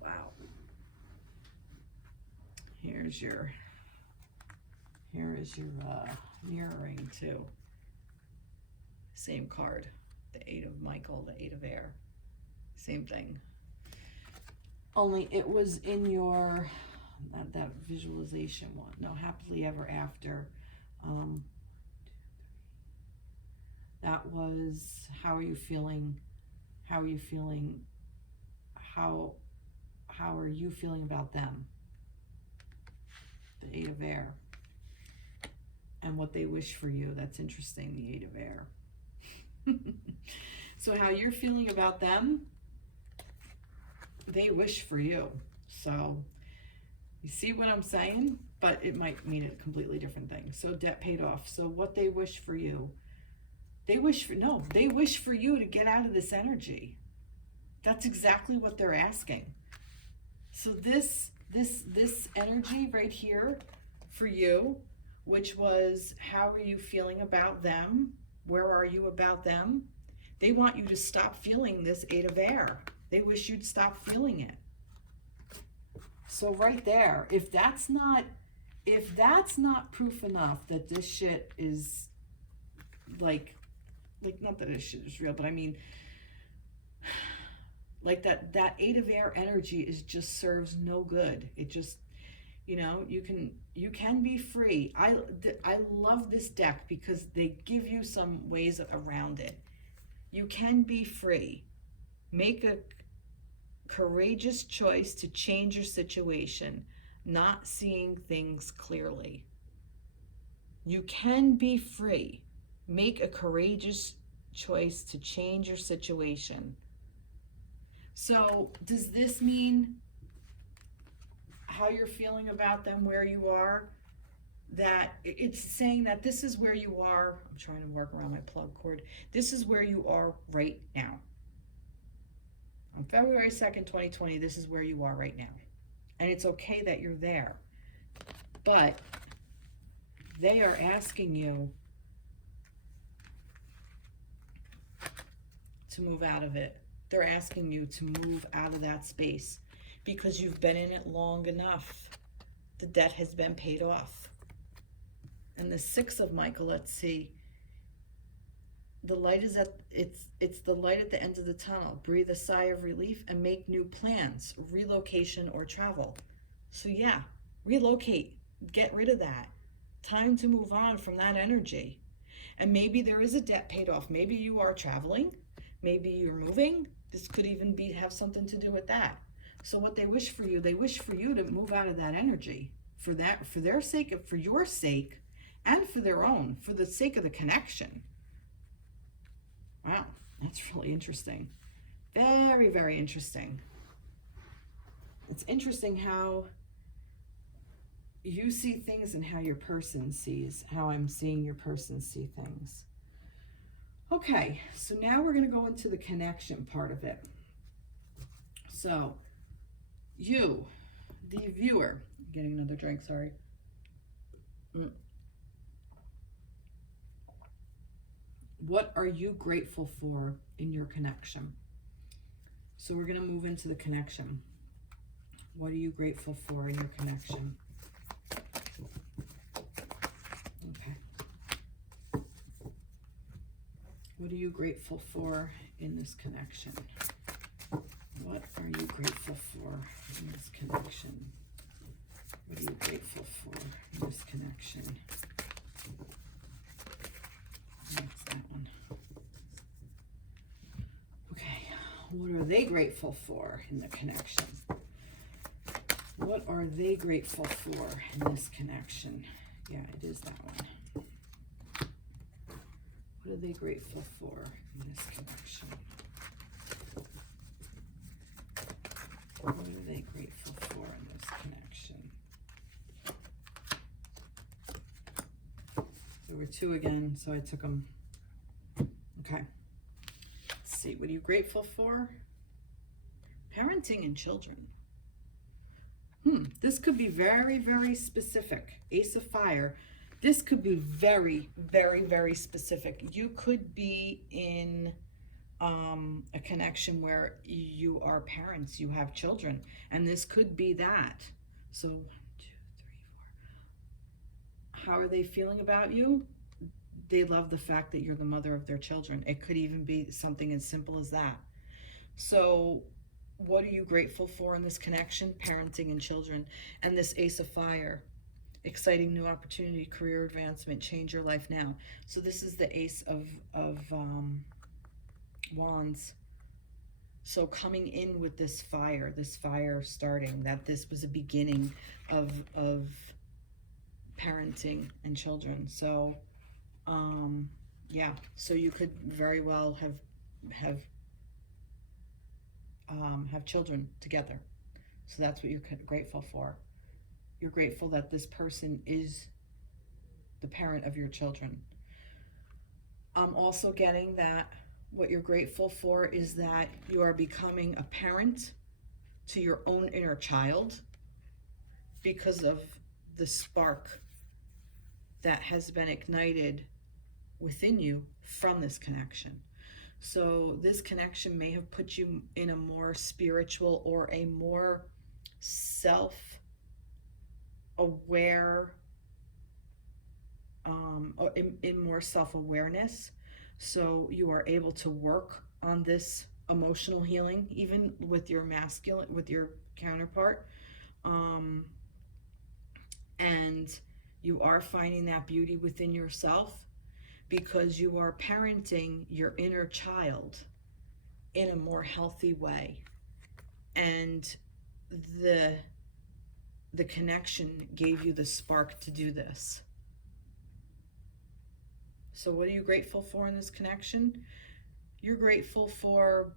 Wow. Here is your mirroring too. Same card. The 8 of Michael, the 8 of Air. Same thing. Only it was in your, that visualization one. No, happily ever after. That was, how are you feeling? How are you feeling? How are you feeling about them? The 8 of Air. And what they wish for you. That's interesting, the 8 of Air. So how you're feeling about them, they wish for you. So you see what I'm saying? But it might mean a completely different thing. So debt paid off. So what they wish for you, they wish for you to get out of this energy. That's exactly what they're asking. So this this energy right here for you, which was, how are you feeling about them? Where are you about them? They want you to stop feeling this Eight of Air. They wish you'd stop feeling it. So right there, if that's not proof enough that this shit is like not that this shit is real, but I mean, like that Eight of Air energy is just serves no good. It just, you know, you can be free. I love this deck because they give you some ways around it. You can be free. Make a courageous choice to change your situation, not seeing things clearly. You can be free. Make a courageous choice to change your situation. So does this mean how you're feeling about them, where you are, that it's saying that this is where you are? I'm trying to work around my plug cord. This is where you are right now. On February 2nd, 2020, this is where you are right now. And it's okay that you're there. But they are asking you to move out of it. They're asking you to move out of that space because you've been in it long enough. The debt has been paid off. And the Six of Michael, let's see. The light is it's the light at the end of the tunnel. Breathe a sigh of relief and make new plans, relocation or travel. So yeah, relocate, get rid of that. Time to move on from that energy. And maybe there is a debt paid off. Maybe you are traveling. Maybe you're moving. This could even have something to do with that. So what they wish for you, they wish for you to move out of that energy for their sake, for your sake, and for their own, for the sake of the connection. Wow, that's really interesting. Very, very interesting. It's interesting how you see things and how your person sees, how I'm seeing your person see things. Okay, so now we're going to go into the connection part of it. So, you, the viewer, I'm getting another drink, sorry. What are you grateful for in your connection? So we're going to move into the connection. What are you grateful for in your connection? Okay. What are you grateful for in this connection? What are you grateful for in this connection? What are you grateful for in this connection? That's that one. Okay, what are they grateful for in the connection? What are they grateful for in this connection? Yeah, it is that one. What are they grateful for in this connection? What are they grateful for in this connection? There were two again, so I took them. Okay. Let's see, what are you grateful for? Parenting and children. This could be very, very specific. Ace of Fire. This could be very, very, very specific. You could be in a connection where you are parents, you have children, and this could be that. So 1, 2, 3, 4. How are they feeling about you? They love the fact that you're the mother of their children. It could even be something as simple as that. So what are you grateful for in this connection? Parenting and children. And this Ace of Fire. Exciting new opportunity, career advancement, change your life now. So this is the Ace of Wands. So coming in with this fire starting, that this was a beginning of parenting and children. So yeah, so you could very well have children together. So that's what you're grateful for. You're grateful that this person is the parent of your children. I'm also getting that what you're grateful for is that you are becoming a parent to your own inner child. because of the spark that has been ignited within you from this connection. So this connection may have put you in a more spiritual or a more self-aware, or in more self-awareness. So you are able to work on this emotional healing, even with your masculine, with your counterpart. And you are finding that beauty within yourself, because you are parenting your inner child in a more healthy way. And the connection gave you the spark to do this. So what are you grateful for in this connection? You're grateful for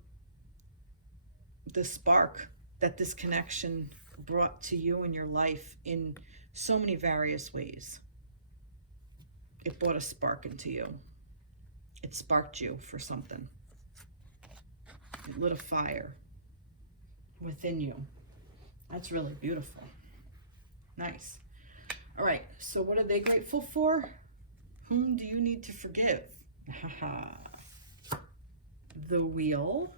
the spark that this connection brought to you in your life in so many various ways. It brought a spark into you. It sparked you for something. It lit a fire within you. That's really beautiful. Nice. All right, so what are they grateful for? Whom do you need to forgive? The Wheel,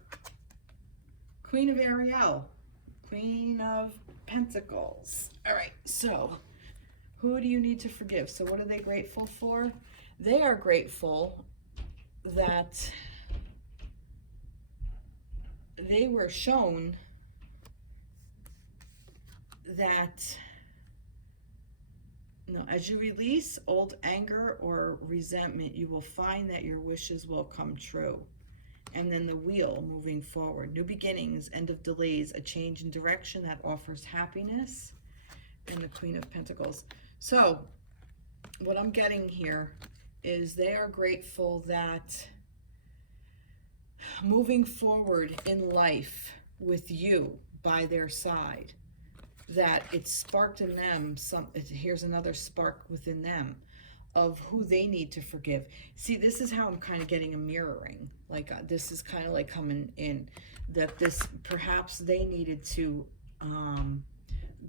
Queen of Ariel, Queen of Pentacles. All right, so who do you need to forgive? So what are they grateful for? They are grateful that they were shown that, no, as you release old anger or resentment, you will find that your wishes will come true. And then the Wheel, moving forward. New beginnings, end of delays, a change in direction that offers happiness. And the Queen of Pentacles. So what I'm getting here is they are grateful that moving forward in life with you by their side, that it sparked in them here's another spark within them of who they need to forgive. See, this is how I'm kind of getting a mirroring. Like this is kind of like coming in, that this, perhaps they needed to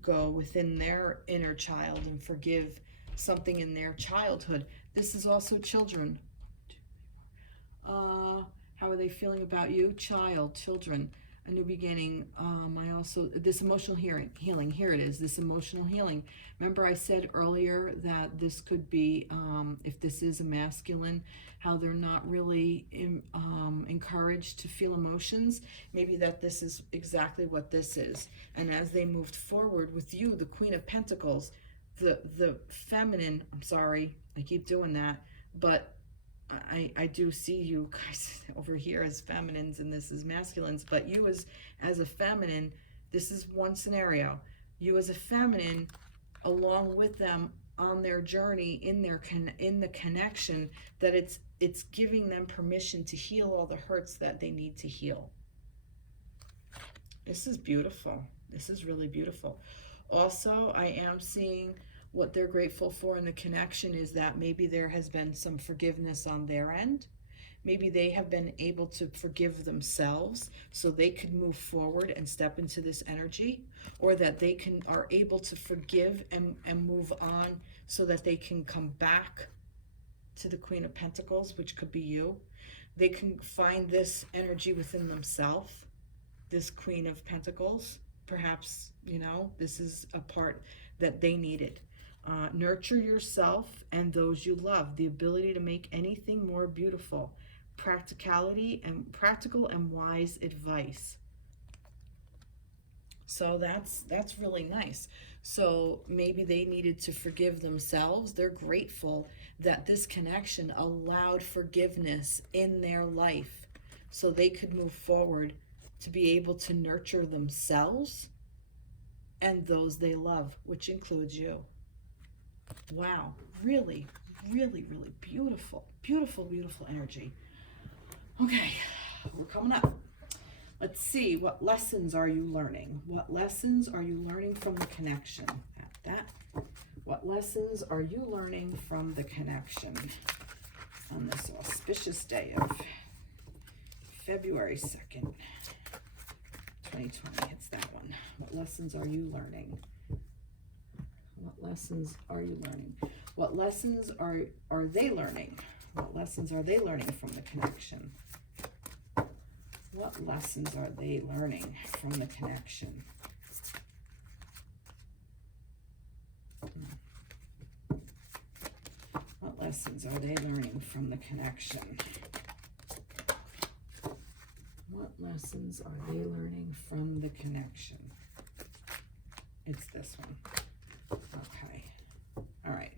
go within their inner child and forgive something in their childhood. This is also children. How are they feeling about you? Child, children. A new beginning. I also, this emotional healing, here it is, this emotional healing. Remember I said earlier that this could be, if this is a masculine, how they're not really encouraged to feel emotions. Maybe that this is exactly what this is. And as they moved forward with you, the Queen of Pentacles, the feminine, I'm sorry, I keep doing that, but I do see you guys over here as feminines and this is masculines, but you as a feminine, this is one scenario. You as a feminine, along with them on their journey in the connection, that it's giving them permission to heal all the hurts that they need to heal. This is beautiful. This is really beautiful. Also, I am seeing what they're grateful for in the connection is that maybe there has been some forgiveness on their end. Maybe they have been able to forgive themselves so they could move forward and step into this energy, or that they are able to forgive and move on so that they can come back to the Queen of Pentacles, which could be you. They can find this energy within themselves, this Queen of Pentacles. Perhaps, this is a part that they needed. Nurture yourself and those you love. The ability to make anything more beautiful. Practical and wise advice. So that's really nice. So maybe they needed to forgive themselves. They're grateful that this connection allowed forgiveness in their life so they could move forward to be able to nurture themselves and those they love, which includes you. Wow, really, really, really beautiful, beautiful, beautiful energy. Okay, we're coming up. Let's see, what lessons are you learning? What lessons are you learning from the connection? What lessons are you learning from the connection on this auspicious day of February 2nd, 2020? It's that one. What lessons are you learning? lessons are you learning? What lessons are they learning? What lessons are they learning from the connection? What lessons are they learning from the connection? What lessons are they learning from the connection? What lessons are they learning from the connection? It's this one. Okay. All right.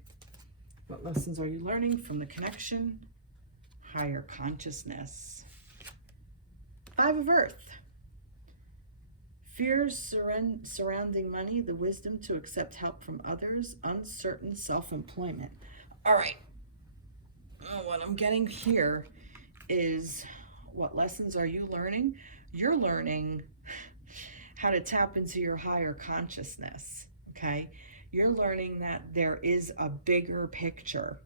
What lessons are you learning from the connection? Higher consciousness. Five of Earth. Fears surrounding money, the wisdom to accept help from others, uncertain self-employment. All right. What I'm getting here is, what lessons are you learning? You're learning how to tap into your higher consciousness, okay? You're learning that there is a bigger picture.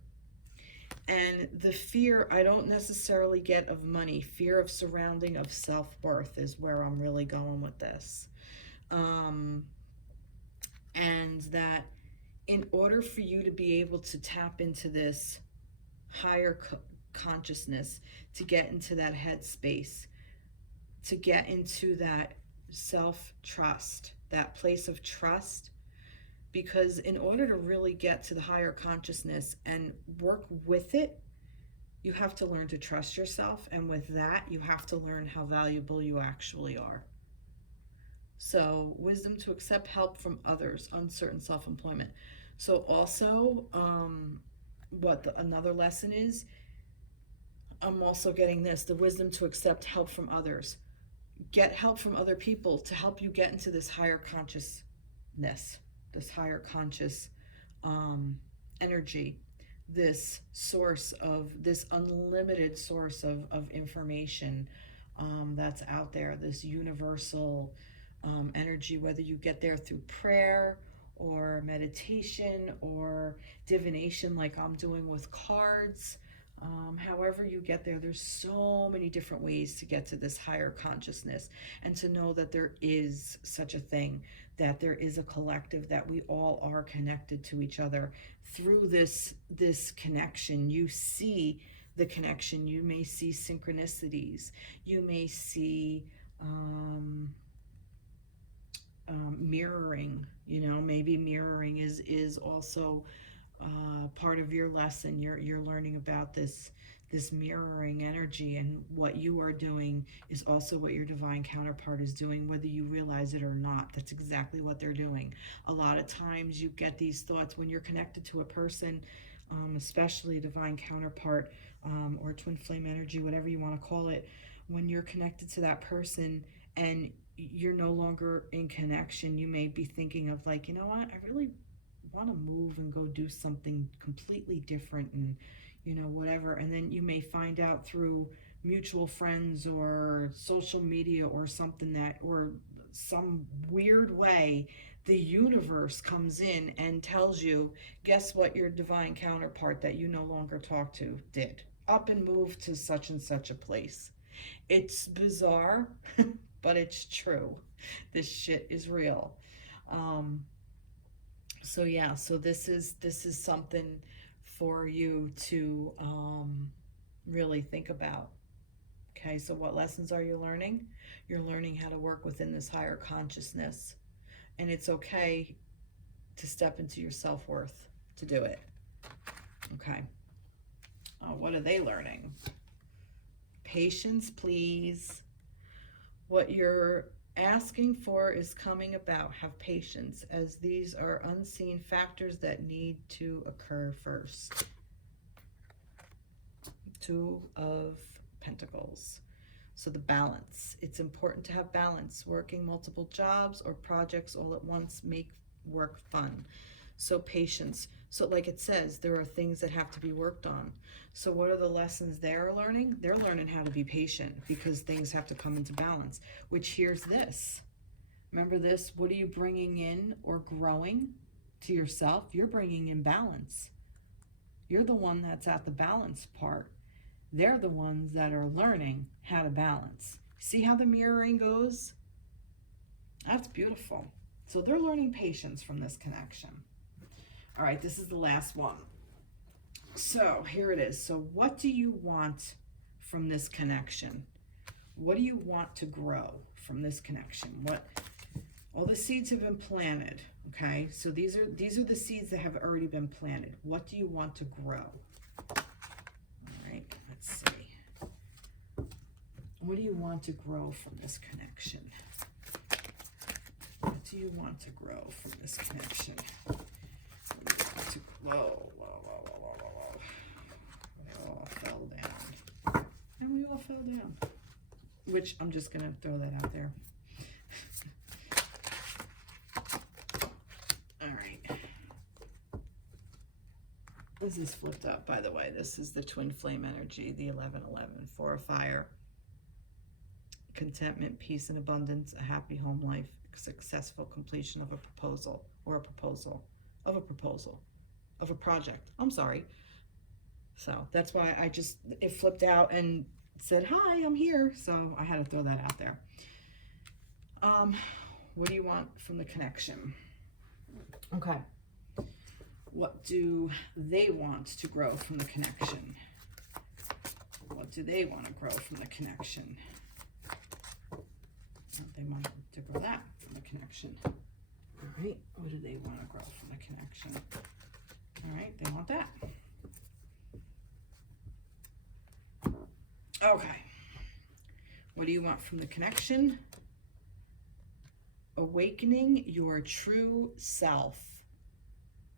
And the fear, I don't necessarily get of money. Fear of surrounding of self-worth is where I'm really going with this. And that in order for you to be able to tap into this higher consciousness, to get into that headspace, to get into that self-trust, that place of trust, because in order to really get to the higher consciousness and work with it, you have to learn to trust yourself, and with that, you have to learn how valuable you actually are. So, wisdom to accept help from others, uncertain self-employment. So also, another lesson is, I'm also getting this, the wisdom to accept help from others. Get help from other people to help you get into this higher consciousness, this higher conscious energy, this source of, this unlimited source of information that's out there, this universal energy, whether you get there through prayer or meditation or divination like I'm doing with cards. However you get there, there's so many different ways to get to this higher consciousness, and to know that there is such a thing, that there is a collective, that we all are connected to each other through this connection. You see the connection. You may see synchronicities. You may see mirroring. You know, maybe mirroring is also part of your lesson. You're learning about this mirroring energy, and what you are doing is also what your divine counterpart is doing, whether you realize it or not. That's exactly what they're doing. A lot of times you get these thoughts when you're connected to a person, especially a divine counterpart, or twin flame energy, whatever you want to call it. When you're connected to that person and you're no longer in connection, you may be thinking of like, you know what, I really want to move and go do something completely different, and you know, whatever. And then you may find out through mutual friends or social media or something, that, or some weird way, the universe comes in and tells you, guess what your divine counterpart that you no longer talk to did? Up and move to such and such a place. It's bizarre, but it's true. This shit is real. So yeah, so this is something for you to really think about. Okay, so what lessons are you learning? You're learning how to work within this higher consciousness, and it's okay to step into your self-worth to do it. Okay. Oh, what are they learning? Patience, please. What you're asking for is coming about. Have patience, as these are unseen factors that need to occur first. Two of Pentacles. So the balance. It's important to have balance. Working multiple jobs or projects all at once make work fun. So patience. So like it says, there are things that have to be worked on. So what are the lessons they're learning? They're learning how to be patient, because things have to come into balance. Which, here's this. Remember this. What are you bringing in or growing to yourself? You're bringing in balance. You're the one that's at the balance part. They're the ones that are learning how to balance. See how the mirroring goes? That's beautiful. So they're learning patience from this connection. All right, this is the last one. So here it is. So what do you want from this connection? What do you want to grow from this connection? What, all the seeds have been planted, okay? So these are the seeds that have already been planted. What do you want to grow? All right, let's see. What do you want to grow from this connection? What do you want to grow from this connection? What do you want to grow? They all fell down. And we all fell down. Which I'm just going to throw that out there. All right. This is flipped up, by the way. This is the twin flame energy, the 1111, 4 of fire. Contentment, peace, and abundance, a happy home life, successful completion of a proposal, or a proposal, of a proposal, of a project. I'm sorry. So that's why it flipped out and said, hi, I'm here. So I had to throw that out there. What do you want from the connection? Okay. What do they want to grow from the connection? What do they want to grow from the connection? They want to grow that from the connection. All right. What do they want to grow from the connection? All right. They want that. Okay. What do you want from the connection? Awakening your true self.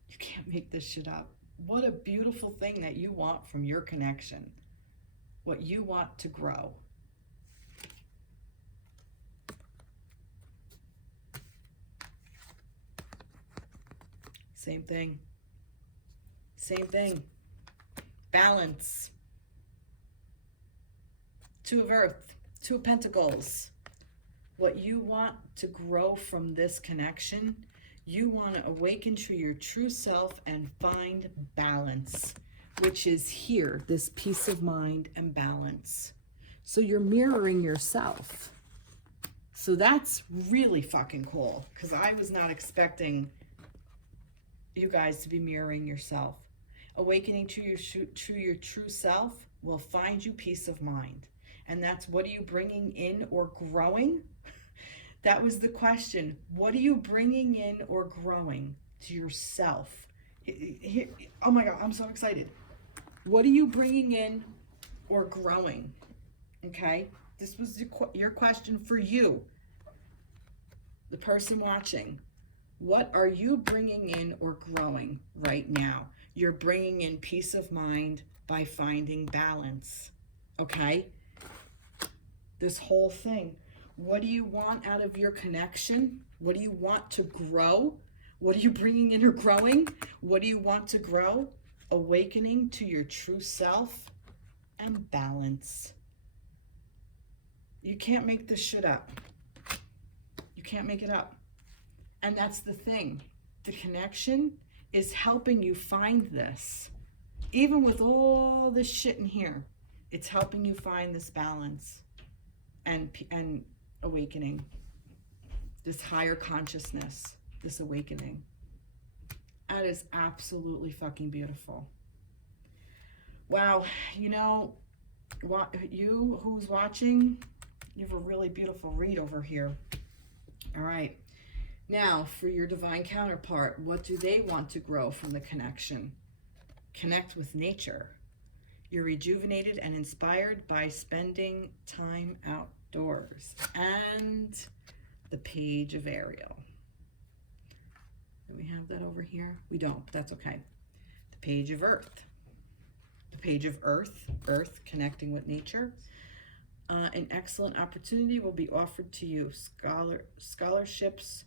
You can't make this shit up. What a beautiful thing that you want from your connection. What you want to grow. Same thing. Same thing. Balance. 2 of Earth, 2 of Pentacles. What you want to grow from this connection, you want to awaken to your true self and find balance, which is here, this peace of mind and balance. So you're mirroring yourself. So that's really fucking cool, because I was not expecting you guys to be mirroring yourself. Awakening to your true self will find you peace of mind. And that's, what are you bringing in or growing? That was the question. What are you bringing in or growing to yourself? Oh my God, I'm so excited. What are you bringing in or growing? Okay, this was your question for you, the person watching. What are you bringing in or growing right now? You're bringing in peace of mind by finding balance. Okay? This whole thing. What do you want out of your connection? What do you want to grow? What are you bringing in or growing? What do you want to grow? Awakening to your true self and balance. You can't make this shit up. You can't make it up. And that's the thing. The connection is helping you find this. Even with all this shit in here, it's helping you find this balance and awakening. This higher consciousness, this awakening. That is absolutely fucking beautiful. Wow, you know, you who's watching, you have a really beautiful read over here. All right. Now, for your divine counterpart, what do they want to grow from the connection? Connect with nature. You're rejuvenated and inspired by spending time outdoors. And the Page of Ariel. Do we have that over here? We don't, but that's okay. The Page of Earth. The Page of Earth, Earth connecting with nature. An excellent opportunity will be offered to you. Scholarships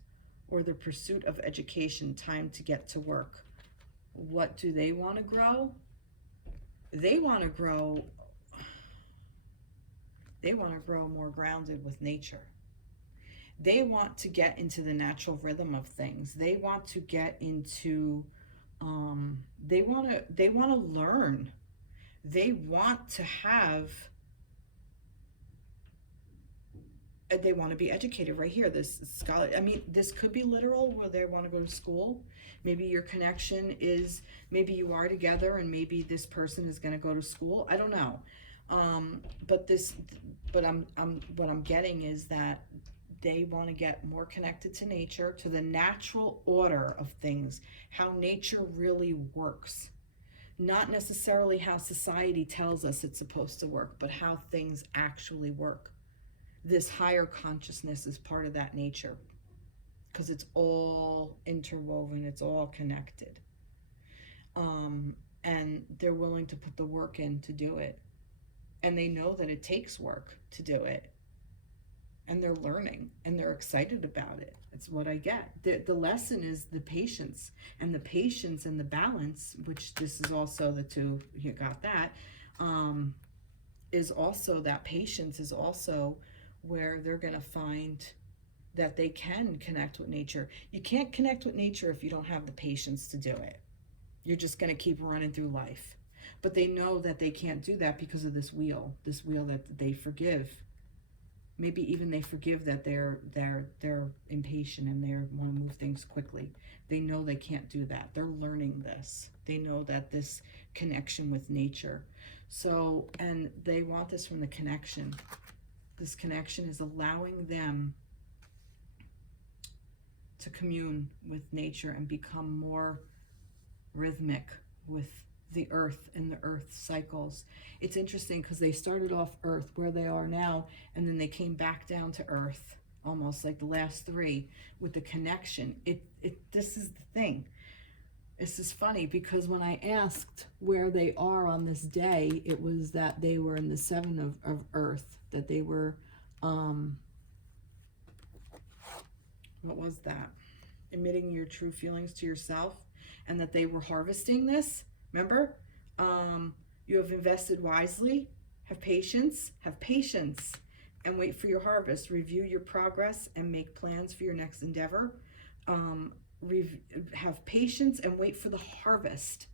or the pursuit of education, time to get to work. What do they want to grow? They want to grow more grounded with nature. They want to get into the natural rhythm of things. They want to get into they want to learn. They want to have They want to be educated right here. This scholar, I mean, this could be literal where they want to go to school. Maybe your connection is, maybe you are together and maybe this person is going to go to school. I don't know. But what I'm getting is that they want to get more connected to nature, to the natural order of things, how nature really works. Not necessarily how society tells us it's supposed to work, but how things actually work. This higher consciousness is part of that nature because it's all interwoven, it's all connected. And they're willing to put the work in to do it. And they know that it takes work to do it. And they're learning and they're excited about it. It's what I get. The lesson is the patience, and the patience and the balance, which this is also the two, you got that, is also that patience is also where they're going to find that they can connect with nature. You can't connect with nature if you don't have the patience to do it. You're just going to keep running through life. But they know that they can't do that because of this wheel that they forgive. Maybe even they forgive that they're impatient and they want to move things quickly. They know they can't do that. They're learning this. They know that this connection with nature. So, and they want this from the connection. This connection is allowing them to commune with nature and become more rhythmic with the earth and the earth cycles. It's interesting because they started off earth where they are now, and then they came back down to earth, almost like the last three, with the connection. This is the thing. This is funny because when I asked where they are on this day, it was that they were in the 7 of earth, that they were, what was that? Admitting your true feelings to yourself, and that they were harvesting this. Remember, you have invested wisely, have patience, and wait for your harvest. Review your progress and make plans for your next endeavor. Have patience and wait for the harvest.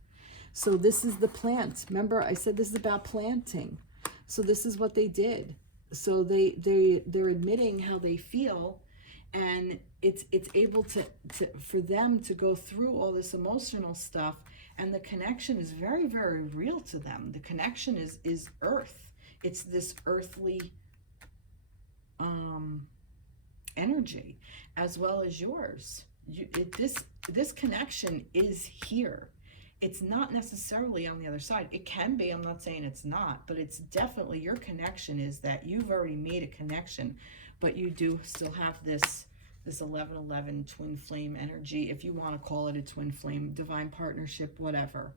So this is the plant. Remember, I said this is about planting. So this is what they did. So they're admitting how they feel, and it's able to for them to go through all this emotional stuff. And the connection is very, very real to them. The connection is earth. It's this earthly energy, as well as yours. This connection is here. It's not necessarily on the other side. It can be. I'm not saying it's not, but it's definitely, your connection is that you've already made a connection, but you do still have this 1111 twin flame energy, if you want to call it a twin flame, divine partnership, whatever.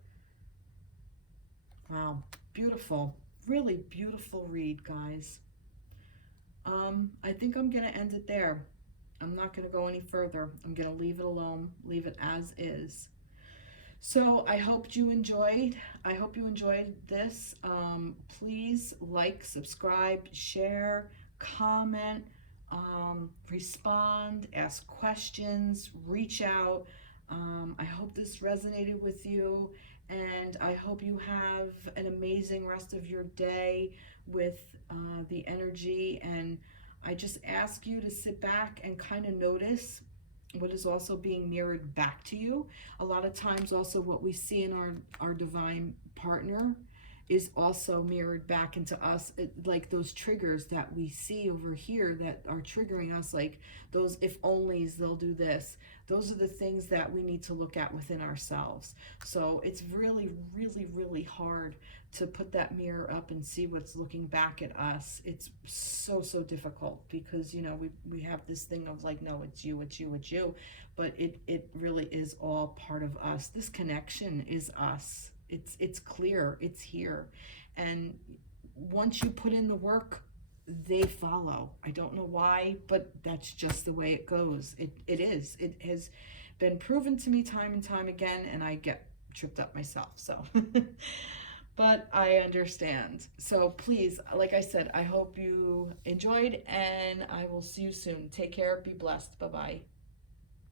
Wow, beautiful, really beautiful read, guys. I think I'm going to end it there. I'm not going to go any further. I'm going to leave it alone, leave it as is. So I hope you enjoyed. I hope you enjoyed this. Please like, subscribe, share, comment, respond, ask questions, reach out. I hope this resonated with you, and I hope you have an amazing rest of your day with the energy. And I just ask you to sit back and kind of notice what is also being mirrored back to you. A lot of times also what we see in our divine partner is also mirrored back into us, like those triggers that we see over here that are triggering us, like those if onlys, they'll do this. Those are the things that we need to look at within ourselves. So it's really, really, really hard to put that mirror up and see what's looking back at us. It's so, so difficult because, you know, we have this thing of like, no, it's you, it's you, it's you. But it really is all part of us. This connection is us. It's clear, it's here. And once you put in the work, they follow. I don't know why, but that's just the way it goes. It is. It has been proven to me time and time again, and I get tripped up myself. So, but I understand. So please, like I said, I hope you enjoyed, and I will see you soon. Take care. Be blessed. Bye-bye.